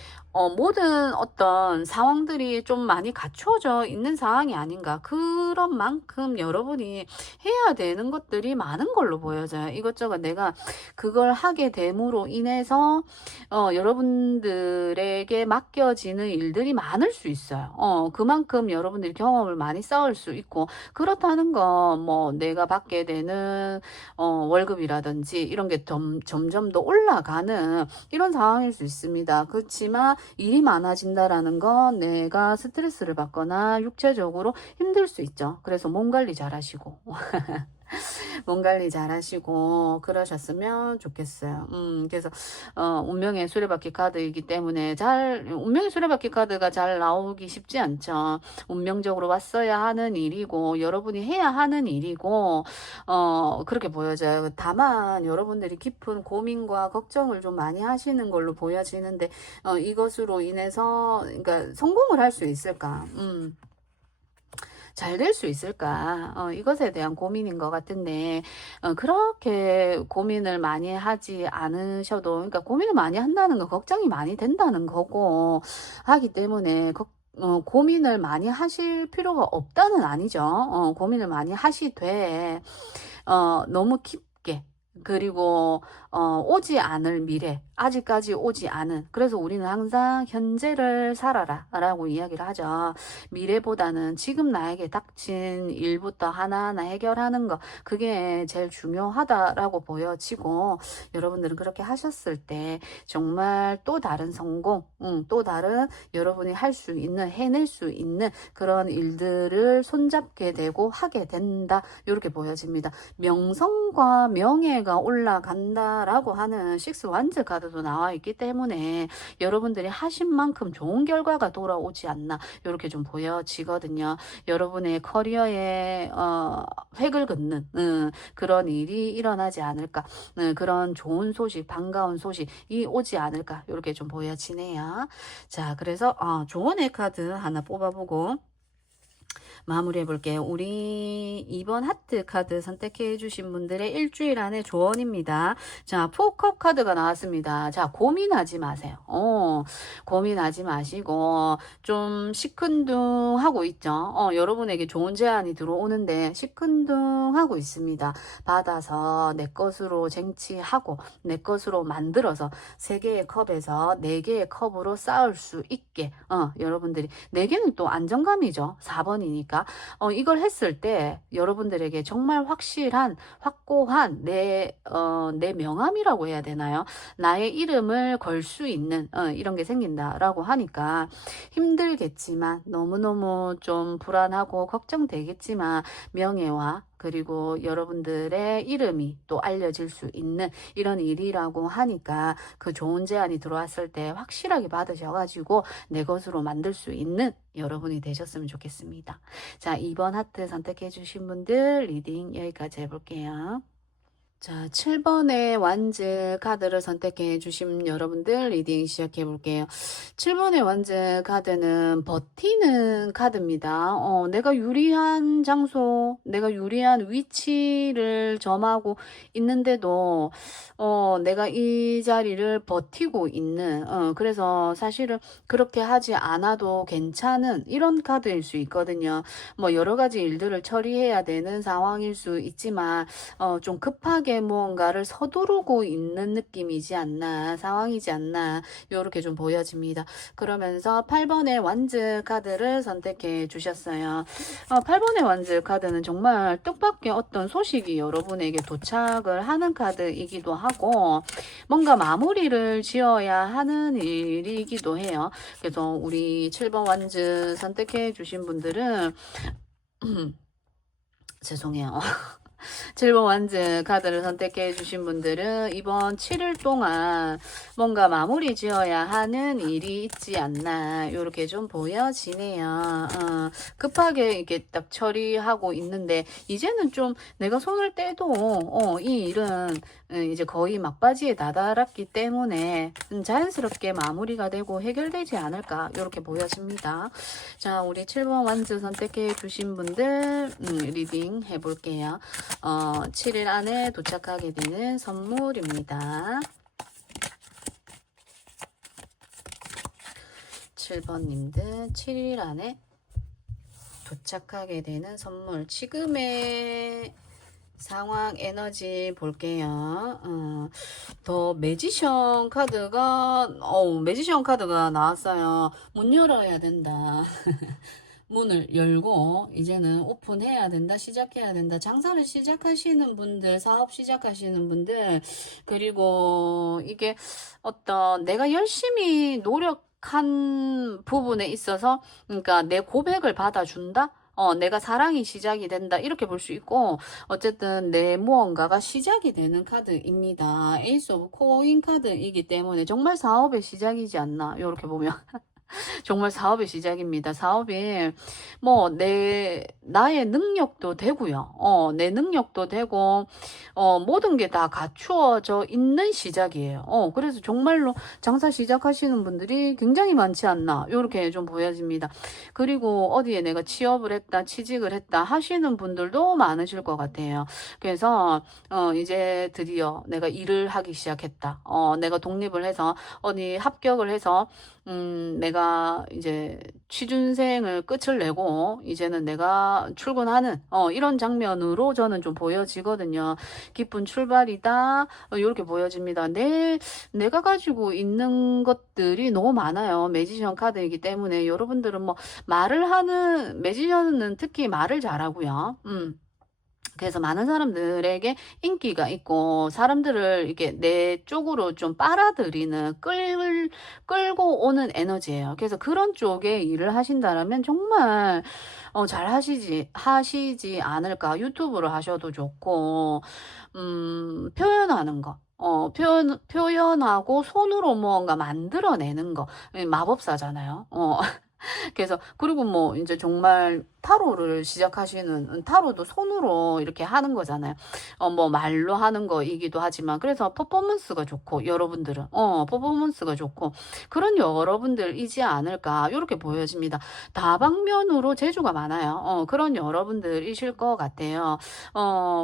모든 어떤 상황들이 좀 많이 갖춰져 있는 상황이 아닌가. 그런 만큼 여러분이 해야 되는 것들이 많은 걸로 보여져요. 이것저것 내가 그걸 하게 됨으로 인해서 여러분들에게 맡겨지는 일들이 많을 수 있어요. 그만큼 여러분들이 경험을 많이 쌓을 수 있고, 그렇다는 건 뭐 내가 받게 되는 월급이라든지 이런 게 점점 더 올라가는 이런 상황일 수 있습니다. 그렇지만 일이 많아진다라는 건 내가 스트레스를 받거나 육체적으로 힘들 수 있죠. 그래서 몸 관리 잘 하시고 몸 관리 잘 하시고 그러셨으면 좋겠어요. 그래서 운명의 수레바퀴 카드이기 때문에 운명의 수레바퀴 카드가 잘 나오기 쉽지 않죠. 운명적으로 왔어야 하는 일이고 여러분이 해야 하는 일이고 그렇게 보여져요. 다만 여러분들이 깊은 고민과 걱정을 좀 많이 하시는 걸로 보여지는데 이것으로 인해서 그러니까 성공을 할 수 있을까? 잘 될 수 있을까? 이것에 대한 고민인 것 같은데, 그렇게 고민을 많이 하지 않으셔도, 그러니까 고민을 많이 한다는 건 걱정이 많이 된다는 거고, 하기 때문에, 고민을 많이 하실 필요가 없다는 아니죠. 고민을 많이 하시되, 너무 깊게, 그리고 오지 않을 미래, 아직까지 오지 않은, 그래서 우리는 항상 현재를 살아라 라고 이야기를 하죠. 미래보다는 지금 나에게 닥친 일부터 하나하나 해결하는 거, 그게 제일 중요하다라고 보여지고, 여러분들은 그렇게 하셨을 때 정말 또 다른 성공, 또 다른 여러분이 할 수 있는, 해낼 수 있는 그런 일들을 손잡게 되고 하게 된다, 이렇게 보여집니다. 명성과 명예가 올라간다라고 하는 식스 완즈 카드도 나와 있기 때문에 여러분들이 하신 만큼 좋은 결과가 돌아오지 않나, 이렇게 좀 보여지거든요. 여러분의 커리어에 획을 긋는 그런 일이 일어나지 않을까, 그런 좋은 소식, 반가운 소식이 오지 않을까, 이렇게 좀 보여지네요. 자, 그래서 조언의 카드 하나 뽑아보고 마무리해 볼게요. 우리 2번 하트 카드 선택해 주신 분들의 일주일 안에 조언입니다. 자, 포컵 카드가 나왔습니다. 자, 고민하지 마세요. 고민하지 마시고 좀 시큰둥하고 있죠. 여러분에게 좋은 제안이 들어오는데 시큰둥하고 있습니다. 받아서 내 것으로 쟁취하고 내 것으로 만들어서 3개의 컵에서 4개의 컵으로 쌓을 수 있게, 여러분들이 4개는 또 안정감이죠. 4번이니까. 이걸 했을 때 여러분들에게 정말 확실한, 확고한 내 명함이라고 해야 되나요? 나의 이름을 걸 수 있는 이런 게 생긴다라고 하니까 힘들겠지만, 너무너무 좀 불안하고 걱정되겠지만, 명예와 그리고 여러분들의 이름이 또 알려질 수 있는 이런 일이라고 하니까 그 좋은 제안이 들어왔을 때 확실하게 받으셔가지고 내 것으로 만들 수 있는 여러분이 되셨으면 좋겠습니다. 자, 2번 하트 선택해 주신 분들 리딩 여기까지 해볼게요. 자, 7번의 완즈 카드를 선택해 주신 여러분들 리딩 시작해 볼게요. 7번의 완즈 카드는 버티는 카드입니다. 내가 유리한 장소, 내가 유리한 위치를 점하고 있는데도 내가 이 자리를 버티고 있는, 그래서 사실은 그렇게 하지 않아도 괜찮은 이런 카드일 수 있거든요. 뭐 여러 가지 일들을 처리해야 되는 상황일 수 있지만 좀 급하게 무언가를 서두르고 있는 느낌이지 않나, 상황이지 않나, 이렇게 좀 보여집니다. 그러면서 8번의 완즈 카드를 선택해 주셨어요. 8번의 완즈 카드는 정말 뜻밖의 어떤 소식이 여러분에게 도착을 하는 카드이기도 하고 뭔가 마무리를 지어야 하는 일이기도 해요. 그래서 우리 7번 완즈 선택해 주신 분들은 죄송해요. 7번 완즈 카드를 선택해 주신 분들은 이번 7일 동안 뭔가 마무리 지어야 하는 일이 있지 않나, 이렇게 좀 보여지네요. 급하게 이렇게 딱 처리하고 있는데 이제는 좀 내가 손을 떼도 이 일은 이제 거의 막바지에 다다랐기 때문에 자연스럽게 마무리가 되고 해결되지 않을까, 이렇게 보여집니다. 자, 우리 7번 완즈 선택해 주신 분들 리딩 해볼게요. 7일 안에 도착하게 되는 선물입니다. 7번님들 7일 안에 도착하게 되는 선물, 지금의 상황 에너지 볼게요. 더 매지션 카드가 나왔어요. 문 열어야 된다. 문을 열고 이제는 오픈해야 된다, 시작해야 된다. 장사를 시작하시는 분들, 사업 시작하시는 분들, 그리고 이게 어떤 내가 열심히 노력한 부분에 있어서, 그러니까 내 고백을 받아준다? 내가 사랑이 시작이 된다, 이렇게 볼 수 있고, 어쨌든 내 무언가가 시작이 되는 카드입니다. 에이스 오브 코인 카드이기 때문에 정말 사업의 시작이지 않나, 이렇게 보면 정말 사업의 시작입니다. 사업이 뭐 나의 능력도 되고요. 내 능력도 되고 모든 게 다 갖추어져 있는 시작이에요. 그래서 정말로 장사 시작하시는 분들이 굉장히 많지 않나, 이렇게 좀 보여집니다. 그리고 어디에 내가 취업을 했다, 취직을 했다 하시는 분들도 많으실 것 같아요. 그래서 이제 드디어 내가 일을 하기 시작했다. 내가 독립을 해서 어디 합격을 해서 내가 내가 이제 취준생을 끝을 내고 이제는 내가 출근하는 이런 장면으로 저는 좀 보여지거든요. 기쁜 출발이다. 이렇게 보여집니다. 내가 가지고 있는 것들이 너무 많아요. 매지션 카드이기 때문에 여러분들은 뭐 말을 하는 매지션은 특히 말을 잘하고요. 그래서 많은 사람들에게 인기가 있고 사람들을 이렇게 내 쪽으로 좀 빨아들이는 끌고 오는 에너지예요. 그래서 그런 쪽에 일을 하신다라면 정말 잘 하시지 않을까. 유튜브를 하셔도 좋고 표현하는 거. 표현하고 손으로 뭔가 만들어내는 거. 마법사잖아요. 그래서 그리고 뭐 이제 정말 타로를 시작하시는 타로도 손으로 이렇게 하는 거잖아요. 뭐 말로 하는 거이기도 하지만 그래서 퍼포먼스가 좋고 여러분들은 퍼포먼스가 좋고 그런 여러분들이지 않을까 이렇게 보여집니다. 다방면으로 재주가 많아요. 그런 여러분들이실 것 같아요.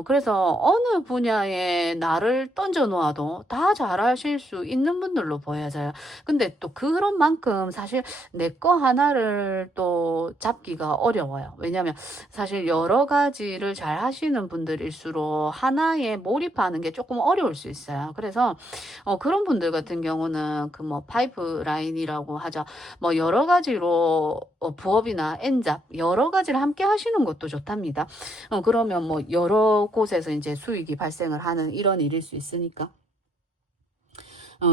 그래서 어느 분야에 나를 던져 놓아도 다 잘하실 수 있는 분들로 보여져요. 근데 또 그런 만큼 사실 내 거 하나를 또 잡기가 어려워요. 왜냐하면 사실 여러 가지를 잘 하시는 분들일수록 하나에 몰입하는 게 조금 어려울 수 있어요. 그래서 그런 분들 같은 경우는 그 뭐 파이프라인이라고 하죠. 뭐 여러 가지로 부업이나 엔잡 여러 가지를 함께 하시는 것도 좋답니다. 그러면 뭐 여러 곳에서 이제 수익이 발생을 하는 이런 일일 수 있으니까.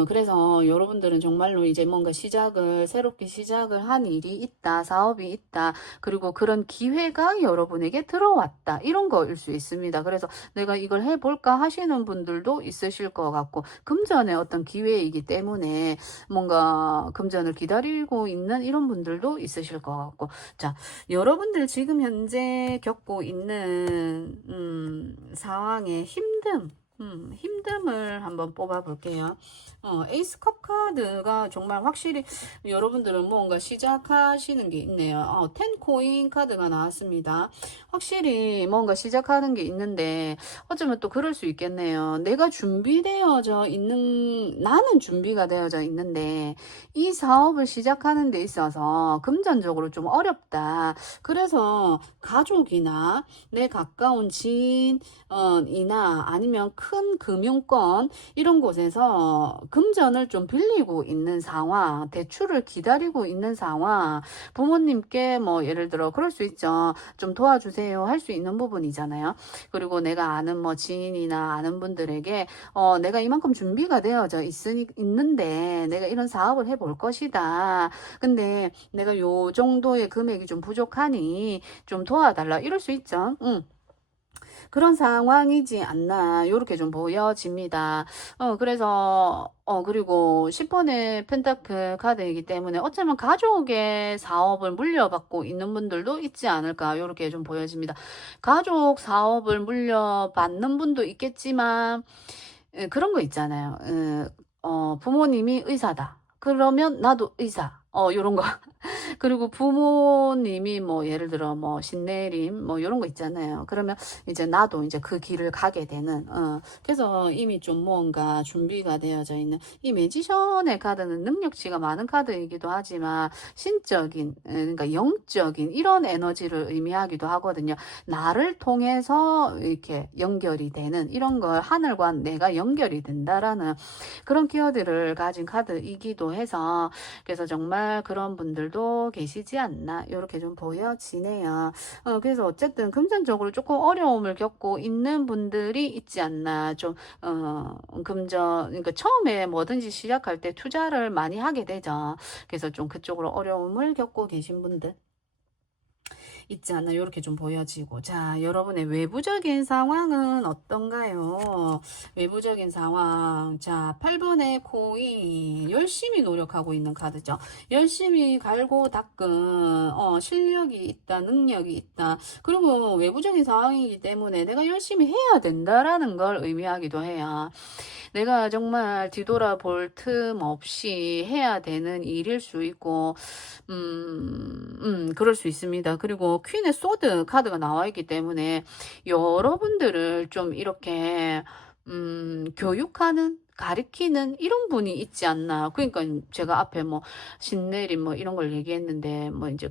그래서 여러분들은 정말로 이제 뭔가 새롭게 시작을 한 일이 있다, 사업이 있다, 그리고 그런 기회가 여러분에게 들어왔다, 이런 거일 수 있습니다. 그래서 내가 이걸 해볼까 하시는 분들도 있으실 것 같고, 금전의 어떤 기회이기 때문에 뭔가 금전을 기다리고 있는 이런 분들도 있으실 것 같고, 자, 여러분들 지금 현재 겪고 있는, 상황의 힘듦을 한번 뽑아 볼게요. 에이스 컵 카드가 정말 확실히 여러분들은 뭔가 시작하시는 게 있네요. 10 코인 카드가 나왔습니다. 확실히 뭔가 시작하는 게 있는데 어쩌면 또 그럴 수 있겠네요. 나는 준비가 되어져 있는데 이 사업을 시작하는 데 있어서 금전적으로 좀 어렵다. 그래서 가족이나 내 가까운 지인이나 아니면 큰 금융권 이런 곳에서 금전을 좀 빌리고 있는 상황, 대출을 기다리고 있는 상황, 부모님께 뭐 예를 들어 그럴 수 있죠. 좀 도와주세요 할 수 있는 부분이잖아요. 그리고 내가 아는 뭐 지인이나 아는 분들에게 내가 이만큼 준비가 되어져 있는데 내가 이런 사업을 해볼 것이다. 근데 내가 요 정도의 금액이 좀 부족하니 좀 도와달라 이럴 수 있죠. 그런 상황이지 않나 이렇게 좀 보여집니다. 그래서 그리고 10번의 펜타클 카드이기 때문에 어쩌면 가족의 사업을 물려받고 있는 분들도 있지 않을까 이렇게 좀 보여집니다. 가족 사업을 물려받는 분도 있겠지만 그런 거 있잖아요. 부모님이 의사다. 그러면 나도 의사. 요런 거. 그리고 부모님이 뭐 예를 들어 뭐 신내림 뭐 이런 거 있잖아요. 그러면 이제 나도 이제 그 길을 가게 되는 그래서 이미 좀 뭔가 준비가 되어져 있는 이 매지션의 카드는 능력치가 많은 카드이기도 하지만 신적인 그러니까 영적인 이런 에너지를 의미하기도 하거든요. 나를 통해서 이렇게 연결이 되는 이런 걸 하늘과 내가 연결이 된다라는 그런 키워드를 가진 카드이기도 해서 그래서 정말 그런 분들도 계시지 않나 이렇게 좀 보여지네요. 그래서 어쨌든 금전적으로 조금 어려움을 겪고 있는 분들이 있지 않나 좀 그러니까 처음에 뭐든지 시작할 때 투자를 많이 하게 되죠. 그래서 좀 그쪽으로 어려움을 겪고 계신 분들 있지 않나 이렇게 좀 보여지고 자 여러분의 외부적인 상황은 어떤가요? 외부적인 상황 자 8번의 코인 열심히 노력하고 있는 카드죠. 열심히 갈고 닦은 실력이 있다 능력이 있다 그리고 외부적인 상황이기 때문에 내가 열심히 해야 된다라는 걸 의미하기도 해요. 내가 정말 뒤돌아볼 틈 없이 해야 되는 일일 수 있고 그럴 수 있습니다. 그리고 퀸의 소드 카드가 나와 있기 때문에 여러분들을 좀 이렇게 교육하는 가리키는 이런 분이 있지 않나. 그러니까 제가 앞에 뭐 신내림 뭐 이런 걸 얘기했는데 뭐 이제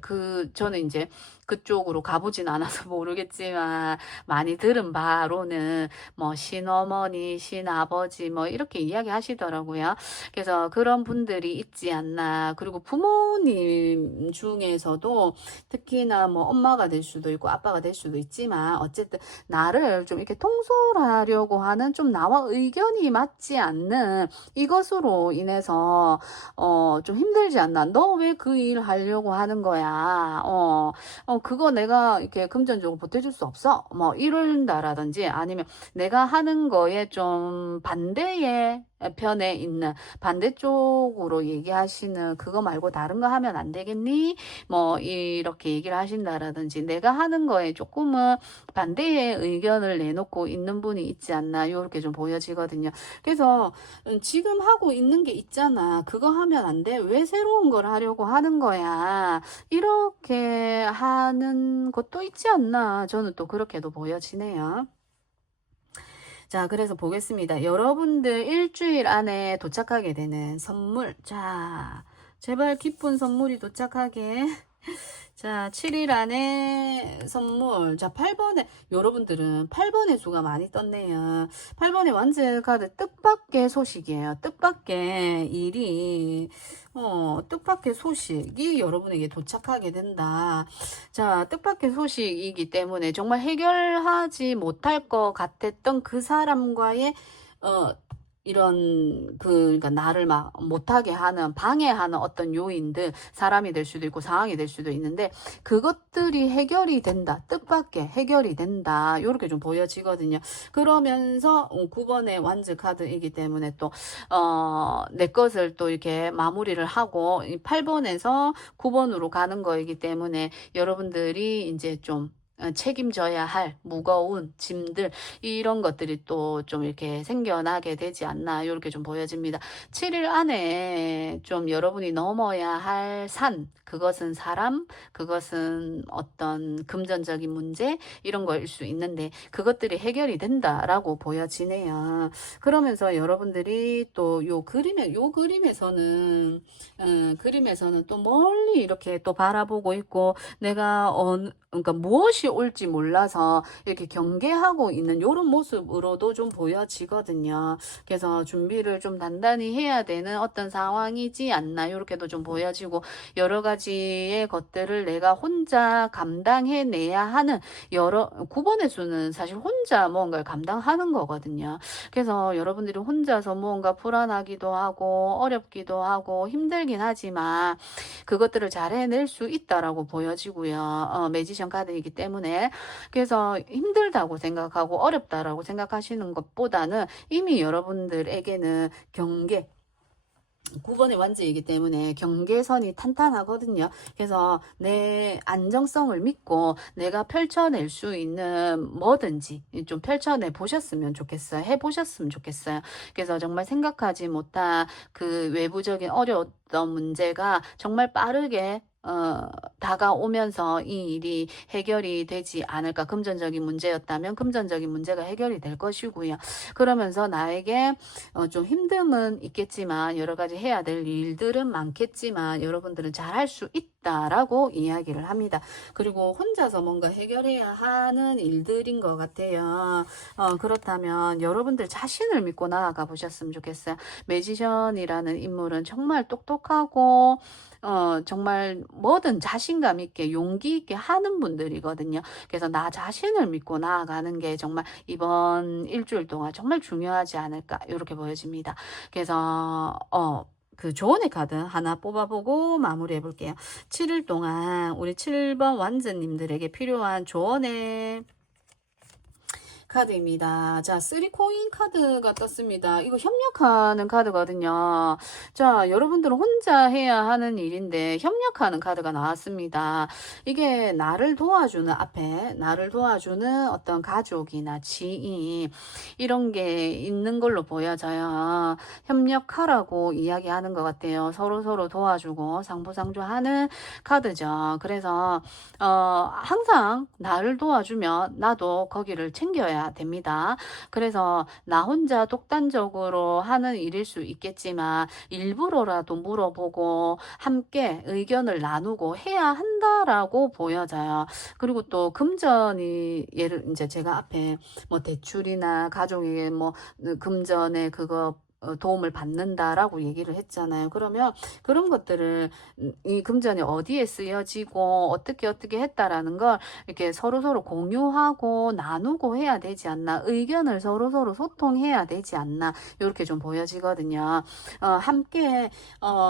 저는 이제 그쪽으로 가보진 않아서 모르겠지만 많이 들은 바로는 뭐 신어머니, 신아버지 뭐 이렇게 이야기 하시더라고요. 그래서 그런 분들이 있지 않나. 그리고 부모님 중에서도 특히나 뭐 엄마가 될 수도 있고 아빠가 될 수도 있지만 어쨌든 나를 좀 이렇게 통솔하려고 하는 좀 나와 의견이 맞지 않는 이것으로 인해서 좀 힘들지 않나. 너 왜 그 일 하려고 하는 거야? 그거 내가 이렇게 금전적으로 보태줄 수 없어? 뭐 이런다라든지 아니면 내가 하는 거에 좀 반대의 편에 있는 반대쪽으로 얘기하시는 그거 말고 다른 거 하면 안 되겠니? 뭐 이렇게 얘기를 하신다라든지 내가 하는 거에 조금은 반대의 의견을 내놓고 있는 분이 있지 않나 이렇게 좀 보여지거든요. 그래서 지금 하고 있는 게 있잖아. 그거 하면 안 돼. 왜 새로운 걸 하려고 하는 거야? 이렇게 하는 것도 있지 않나. 저는 또 그렇게도 보여지네요. 자, 그래서 보겠습니다. 여러분들 일주일 안에 도착하게 되는 선물. 자, 제발 기쁜 선물이 도착하게. 자, 7일 안에 선물. 자, 8번에, 여러분들은 8번의 수가 많이 떴네요. 8번의 완즈 카드 뜻밖의 소식이에요. 뜻밖의 일이, 뜻밖의 소식이 여러분에게 도착하게 된다. 자, 뜻밖의 소식이기 때문에 정말 해결하지 못할 것 같았던 그 사람과의, 그러니까 나를 막 못하게 하는, 방해하는 어떤 요인들, 사람이 될 수도 있고 상황이 될 수도 있는데, 그것들이 해결이 된다. 뜻밖의 해결이 된다. 요렇게 좀 보여지거든요. 그러면서 9번의 완즈 카드이기 때문에 또, 내 것을 또 이렇게 마무리를 하고, 8번에서 9번으로 가는 거이기 때문에, 여러분들이 이제 좀, 책임져야 할 무거운 짐들 이런 것들이 또 좀 이렇게 생겨나게 되지 않나 이렇게 좀 보여집니다. 7일 안에 좀 여러분이 넘어야 할 산, 그것은 사람, 그것은 어떤 금전적인 문제 이런 거일 수 있는데 그것들이 해결이 된다라고 보여지네요. 그러면서 여러분들이 또 요 그림에서는 또 멀리 이렇게 또 바라보고 있고 내가 그러니까 무엇이 올지 몰라서 이렇게 경계하고 있는 이런 모습으로도 좀 보여지거든요. 그래서 준비를 좀 단단히 해야 되는 어떤 상황이지 않나 이렇게도 좀 보여지고 여러 가지의 것들을 내가 혼자 감당해내야 하는 9번의 수는 사실 혼자 무언가를 감당하는 거거든요. 그래서 여러분들이 혼자서 무언가 불안하기도 하고 어렵기도 하고 힘들긴 하지만 그것들을 잘 해낼 수 있다라고 보여지고요. 매지션 카드이기 때문에 그래서 힘들다고 생각하고 어렵다라고 생각하시는 것보다는 이미 여러분들에게는 9번의 완즈이기 때문에 경계선이 탄탄하거든요. 그래서 내 안정성을 믿고 내가 펼쳐낼 수 있는 뭐든지 좀 펼쳐내 보셨으면 좋겠어요. 해보셨으면 좋겠어요. 그래서 정말 생각하지 못한 그 외부적인 어려웠던 문제가 정말 빠르게 다가오면서 이 일이 해결이 되지 않을까. 금전적인 문제였다면 금전적인 문제가 해결이 될 것이고요. 그러면서 나에게 좀 힘듦은 있겠지만 여러 가지 해야 될 일들은 많겠지만 여러분들은 잘할 수 있다라고 이야기를 합니다. 그리고 혼자서 뭔가 해결해야 하는 일들인 것 같아요. 그렇다면 여러분들 자신을 믿고 나아가 보셨으면 좋겠어요. 매지션이라는 인물은 정말 똑똑하고 정말 뭐든 자신감 있게 용기 있게 하는 분들이거든요. 그래서 나 자신을 믿고 나아가는 게 정말 이번 일주일 동안 정말 중요하지 않을까 이렇게 보여집니다. 그래서 그 조언의 카드 하나 뽑아보고 마무리해 볼게요. 7일 동안 우리 7번 완즈님들에게 필요한 조언의 카드입니다. 자, 3코인 카드가 떴습니다. 이거 협력하는 카드거든요. 자, 여러분들은 혼자 해야 하는 일인데 협력하는 카드가 나왔습니다. 이게 나를 도와주는 어떤 가족이나 지인 이런 게 있는 걸로 보여져요. 협력하라고 이야기하는 것 같아요. 서로 도와주고 상부상조하는 카드죠. 그래서 항상 나를 도와주면 나도 거기를 챙겨야 해야 됩니다. 그래서 나 혼자 독단적으로 하는 일일 수 있겠지만 일부러라도 물어보고 함께 의견을 나누고 해야 한다라고 보여져요. 그리고 또 금전이 예를 이제 제가 앞에 뭐 대출이나 가족에게 뭐 금전에 그거 도움을 받는다라고 얘기를 했잖아요. 그러면 그런 것들을 이 금전이 어디에 쓰여지고 어떻게 했다라는 걸 이렇게 서로서로 공유하고 나누고 해야 되지 않나, 의견을 서로서로 소통해야 되지 않나, 이렇게 좀 보여지거든요. 함께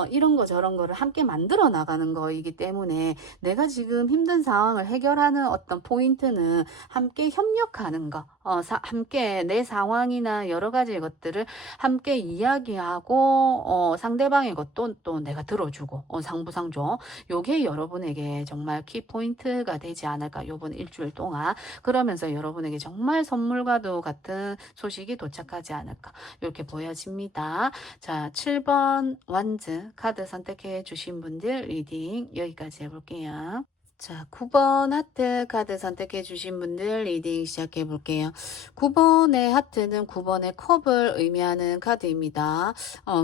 이런 거 저런 거를 함께 만들어 나가는 거이기 때문에 내가 지금 힘든 상황을 해결하는 어떤 포인트는 함께 협력하는 거, 함께 내 상황이나 여러 가지 것들을 함께 이야기하고 상대방의 것도 또 내가 들어주고 상부상조, 요게 여러분에게 정말 키포인트가 되지 않을까, 요번 일주일 동안. 그러면서 여러분에게 정말 선물과도 같은 소식이 도착하지 않을까, 이렇게 보여집니다. 자, 7번 완즈 카드 선택해 주신 분들 리딩 여기까지 해볼게요. 자, 9번 하트 카드 선택해 주신 분들 리딩 시작해 볼게요. 9번의 하트는 9번의 컵을 의미하는 카드입니다.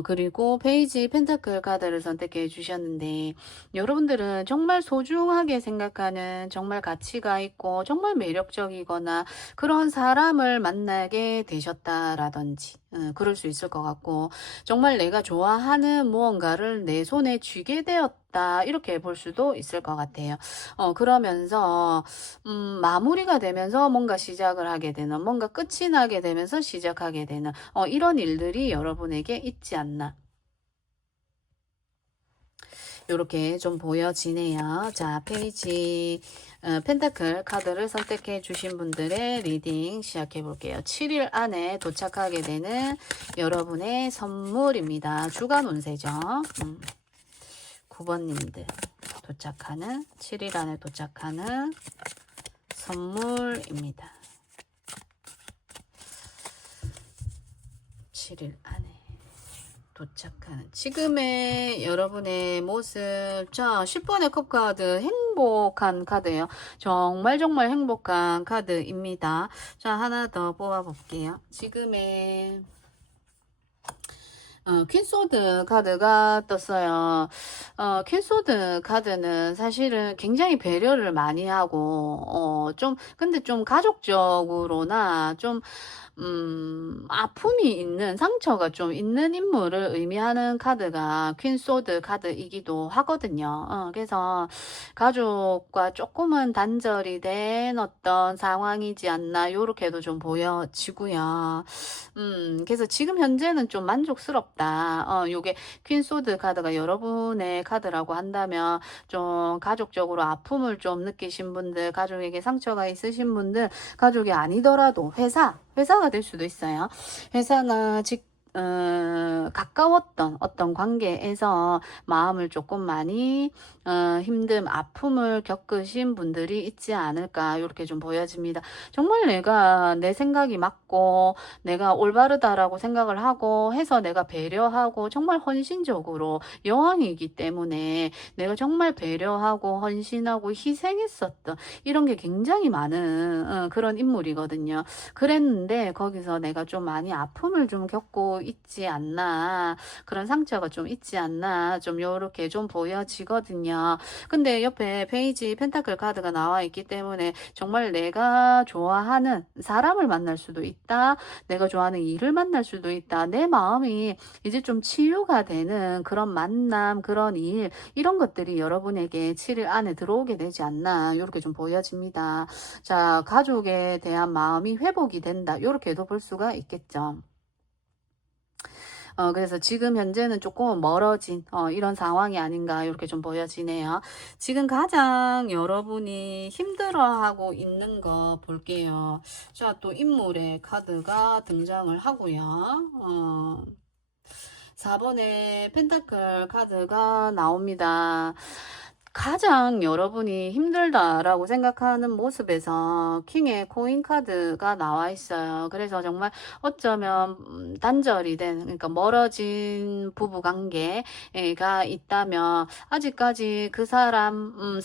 그리고 페이지 펜타클 카드를 선택해 주셨는데, 여러분들은 정말 소중하게 생각하는, 정말 가치가 있고 정말 매력적이거나 그런 사람을 만나게 되셨다라든지 그럴 수 있을 것 같고, 정말 내가 좋아하는 무언가를 내 손에 쥐게 되었다, 이렇게 볼 수도 있을 것 같아요. 그러면서 마무리가 되면서 뭔가 시작을 하게 되는, 뭔가 끝이 나게 되면서 시작하게 되는 이런 일들이 여러분에게 있지 않나, 이렇게 좀 보여지네요. 자, 페이지 펜타클 카드를 선택해 주신 분들의 리딩 시작해 볼게요. 7일 안에 도착하게 되는 여러분의 선물입니다. 주간 운세죠. 9번님들 도착하는, 7일 안에 도착하는 선물입니다. 7일 안에 도착하는 지금의 여러분의 모습. 자, 10번의 컵 카드, 행복한 카드예요. 정말 행복한 카드입니다. 자, 하나 더 뽑아 볼게요. 지금의 퀸소드 카드가 떴어요. 퀸소드 카드는 사실은 굉장히 배려를 많이 하고, 근데 좀 가족적으로나 좀, 아픔이 있는, 상처가 좀 있는 인물을 의미하는 카드가 퀸소드 카드이기도 하거든요. 그래서 가족과 조금은 단절이 된 어떤 상황이지 않나, 요렇게도 좀 보여지고요. 그래서 지금 현재는 좀 만족스럽다. 요게 퀸소드 카드가 여러분의 카드라고 한다면 좀 가족적으로 아픔을 좀 느끼신 분들, 가족에게 상처가 있으신 분들, 가족이 아니더라도 회사가 될 수도 있어요. 회사나 가까웠던 어떤 관계에서 마음을 조금 많이 힘듦, 아픔을 겪으신 분들이 있지 않을까, 이렇게 좀 보여집니다. 정말 내가 내 생각이 맞고 내가 올바르다라고 생각을 하고 해서 내가 배려하고 정말 헌신적으로, 여왕이기 때문에 내가 정말 배려하고 헌신하고 희생했었던 이런 게 굉장히 많은 그런 인물이거든요. 그랬는데 거기서 내가 좀 많이 아픔을 좀 겪고 있지 않나, 그런 상처가 좀 있지 않나, 좀 요렇게 좀 보여지거든요. 근데 옆에 페이지 펜타클 카드가 나와 있기 때문에 정말 내가 좋아하는 사람을 만날 수도 있다, 내가 좋아하는 일을 만날 수도 있다, 내 마음이 이제 좀 치유가 되는 그런 만남, 그런 일, 이런 것들이 여러분에게 7일 안에 들어오게 되지 않나, 이렇게 좀 보여집니다. 자, 가족에 대한 마음이 회복이 된다, 이렇게도 볼 수가 있겠죠. 그래서 지금 현재는 조금 멀어진 이런 상황이 아닌가, 이렇게 좀 보여지네요. 지금 가장 여러분이 힘들어하고 있는 거 볼게요. 자, 또 인물의 카드가 등장을 하고요. 4번의 펜타클 카드가 나옵니다. 가장 여러분이 힘들다라고 생각하는 모습에서 킹의 코인 카드가 나와 있어요. 그래서 정말 어쩌면 단절이 된, 그러니까 멀어진 부부 관계가 있다면 아직까지 그 사람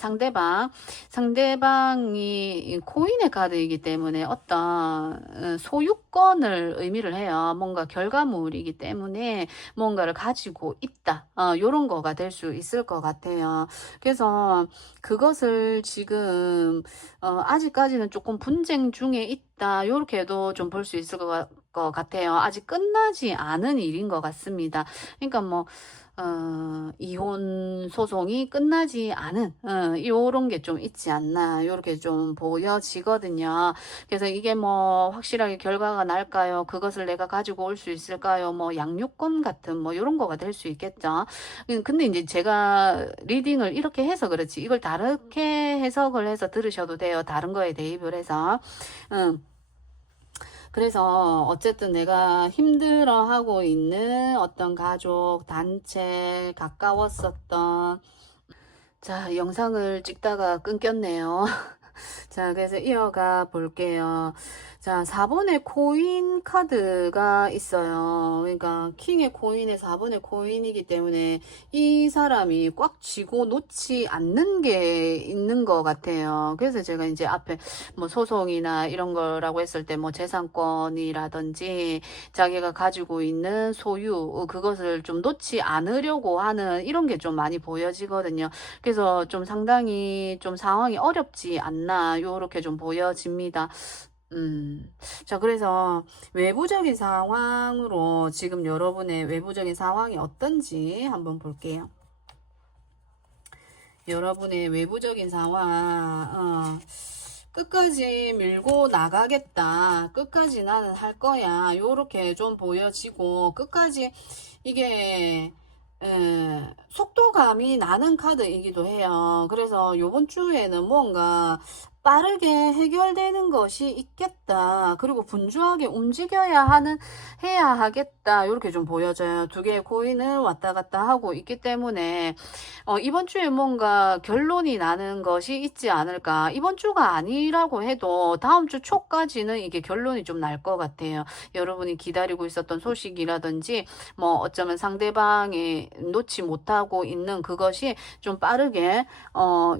상대방이 코인의 카드이기 때문에 어떤 소유권을 의미를 해요. 뭔가 결과물이기 때문에 뭔가를 가지고 있다. 요런 거가 될 수 있을 것 같아요. 그래서 그것을 지금 아직까지는 조금 분쟁 중에 있다. 요렇게도 좀 볼 수 있을 것 같아요. 아직 끝나지 않은 일인 것 같습니다. 그러니까 뭐 이혼 소송이 끝나지 않은 요런 게 좀 있지 않나 요렇게 좀 보여지거든요. 그래서 이게 뭐 확실하게 결과가 날까요? 그것을 내가 가지고 올 수 있을까요? 뭐 양육권 같은 뭐 요런 거가 될 수 있겠죠. 근데 이제 제가 리딩을 이렇게 해서 그렇지 이걸 다르게 해석을 해서 들으셔도 돼요. 다른 거에 대입을 해서. 그래서 어쨌든 내가 힘들어하고 있는 어떤 가족, 단체, 가까웠었던 자, 영상을 찍다가 끊겼네요. 자, 그래서 이어가 볼게요. 자, 4번의 코인 카드가 있어요. 그러니까 킹의 코인에 4번의 코인이기 때문에 이 사람이 꽉 쥐고 놓지 않는 게 있는 것 같아요. 그래서 제가 이제 앞에 뭐 소송이나 이런 거라고 했을 때 뭐 재산권이라든지 자기가 가지고 있는 소유 그것을 좀 놓지 않으려고 하는 이런 게 좀 많이 보여지거든요. 그래서 좀 상당히 좀 상황이 어렵지 않나 요렇게 좀 보여집니다. 자, 그래서 외부적인 상황으로 지금 여러분의 외부적인 상황이 어떤지 한번 볼게요. 여러분의 외부적인 상황, 끝까지 밀고 나가겠다. 끝까지 나는 할 거야. 요렇게 좀 보여지고, 끝까지 이게, 속도감이 나는 카드이기도 해요. 그래서 요번 주에는 뭔가 빠르게 해결되는 것이 있겠다. 그리고 분주하게 해야 하겠다. 이렇게 좀 보여져요. 두 개의 코인을 왔다 갔다 하고 있기 때문에 이번 주에 뭔가 결론이 나는 것이 있지 않을까. 이번 주가 아니라고 해도 다음 주 초까지는 이게 결론이 좀 날 것 같아요. 여러분이 기다리고 있었던 소식이라든지 뭐 어쩌면 상대방이 놓지 못하고 있는 그것이 좀 빠르게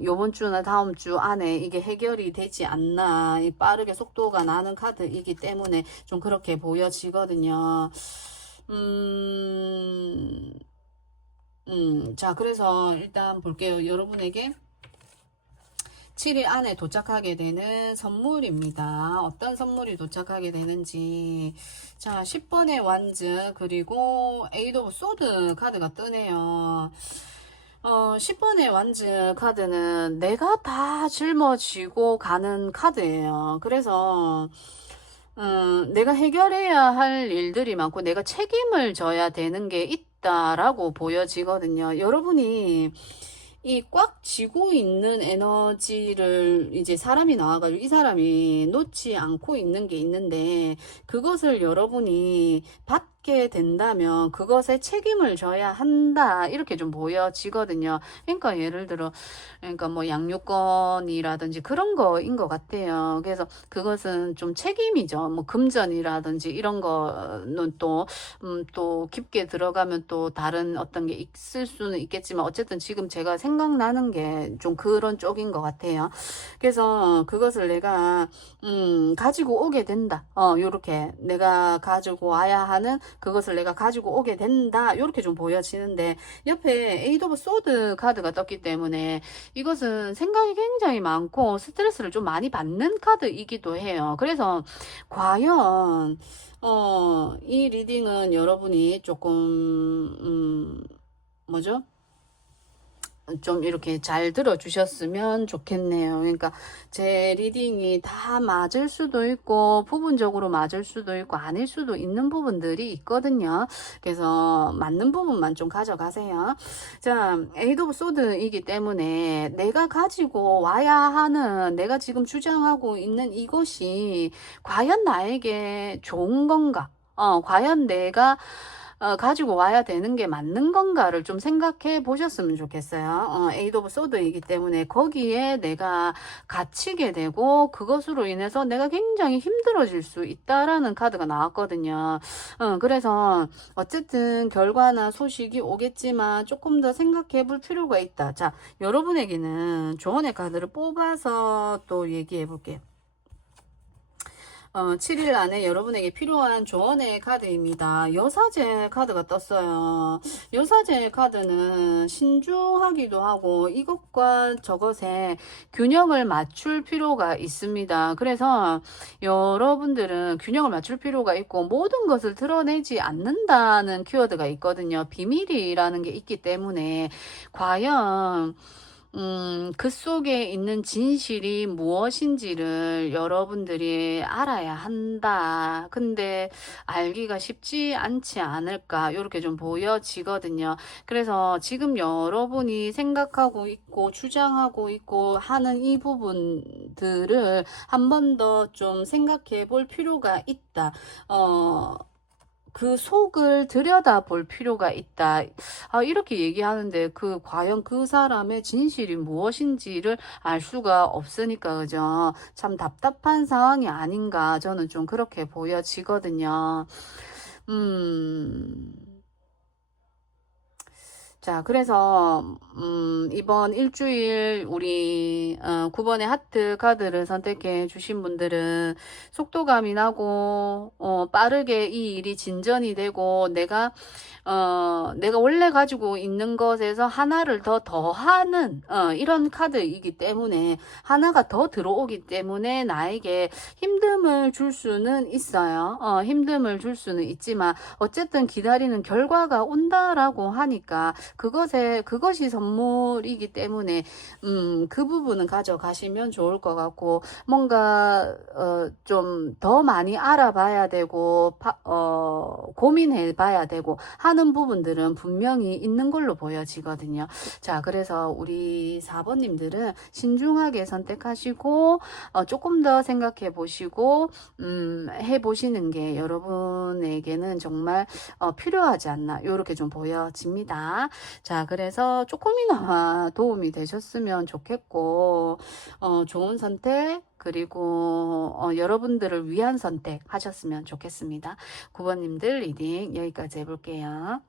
요번 주나 다음 주 안에 이게 해결이 되지 않나. 빠르게 속도가 나는 카드이기 때문에 좀 그렇게 보여지거든요. 자, 그래서 일단 볼게요. 여러분에게 7일 안에 도착하게 되는 선물입니다. 어떤 선물이 도착하게 되는지. 자, 10번의 완즈, 그리고 에이드 오브 소드 카드가 뜨네요. 10번의 완즈 카드는 내가 다 짊어지고 가는 카드예요. 그래서, 내가 해결해야 할 일들이 많고, 내가 책임을 져야 되는 게 있다라고 보여지거든요. 여러분이, 이 꽉 쥐고 있는 에너지를 이제 사람이 나와가지고 이 사람이 놓지 않고 있는 게 있는데 그것을 여러분이 받게 된다면 그것에 책임을 져야 한다 이렇게 좀 보여지거든요. 그러니까 예를 들어 그러니까 뭐 양육권이라든지 그런 거인 것 같아요. 그래서 그것은 좀 책임이죠. 뭐 금전이라든지 이런 거는 또 깊게 들어가면 또 다른 어떤 게 있을 수는 있겠지만 어쨌든 지금 제가 생각나는 게 좀 그런 쪽인 것 같아요. 그래서 그것을 내가 가지고 오게 된다. 요렇게 내가 가지고 와야 하는 그것을 내가 가지고 오게 된다. 요렇게 좀 보여지는데 옆에 에이드 오브 소드 카드가 떴기 때문에 이것은 생각이 굉장히 많고 스트레스를 좀 많이 받는 카드이기도 해요. 그래서 과연 이 리딩은 여러분이 조금 뭐죠? 좀 이렇게 잘 들어주셨으면 좋겠네요. 그러니까 제 리딩이 다 맞을 수도 있고 부분적으로 맞을 수도 있고 아닐 수도 있는 부분들이 있거든요. 그래서 맞는 부분만 좀 가져가세요. 자, 에이드 오브 소드이기 때문에 내가 가지고 와야 하는 내가 지금 주장하고 있는 이것이 과연 나에게 좋은 건가? 과연 내가 가지고 와야 되는 게 맞는 건가를 좀 생각해 보셨으면 좋겠어요. 에이드 오브 소드이기 때문에 거기에 내가 갇히게 되고 그것으로 인해서 내가 굉장히 힘들어질 수 있다라는 카드가 나왔거든요. 그래서 어쨌든 결과나 소식이 오겠지만 조금 더 생각해 볼 필요가 있다. 자, 여러분에게는 조언의 카드를 뽑아서 또 얘기해 볼게요. 7일 안에 여러분에게 필요한 조언의 카드입니다. 여사제 카드가 떴어요. 여사제 카드는 신중하기도 하고 이것과 저것에 균형을 맞출 필요가 있습니다. 그래서 여러분들은 균형을 맞출 필요가 있고 모든 것을 드러내지 않는다는 키워드가 있거든요. 비밀이라는 게 있기 때문에 과연 그 속에 있는 진실이 무엇인지를 여러분들이 알아야 한다. 근데 알기가 쉽지 않지 않을까. 이렇게 좀 보여지거든요. 그래서 지금 여러분이 생각하고 있고 주장하고 있고 하는 이 부분들을 한 번 더 좀 생각해 볼 필요가 있다. 그 속을 들여다 볼 필요가 있다. 이렇게 얘기하는데 과연 그 사람의 진실이 무엇인지를 알 수가 없으니까 그죠? 참 답답한 상황이 아닌가 저는 좀 그렇게 보여지거든요. 자, 그래서 이번 일주일 우리 9번의 하트 카드를 선택해 주신 분들은 속도감이 나고 빠르게 이 일이 진전이 되고 내가 원래 가지고 있는 것에서 하나를 더 더하는 이런 카드이기 때문에 하나가 더 들어오기 때문에 나에게 힘듦을 줄 수는 있어요. 힘듦을 줄 수는 있지만 어쨌든 기다리는 결과가 온다라고 하니까 그것이 선물이기 때문에 그 부분은 가져가시면 좋을 것 같고 뭔가 좀 더 많이 알아봐야 되고 고민해 봐야 되고 하는 부분들은 분명히 있는 걸로 보여지거든요. 자, 그래서 우리 4번님들은 신중하게 선택하시고 조금 더 생각해 보시고 해 보시는 게 여러분에게는 정말 필요하지 않나 이렇게 좀 보여집니다. 자, 그래서 조금이나마 도움이 되셨으면 좋겠고 좋은 선택 그리고 여러분들을 위한 선택 하셨으면 좋겠습니다. 9번님들 리딩 여기까지 해볼게요.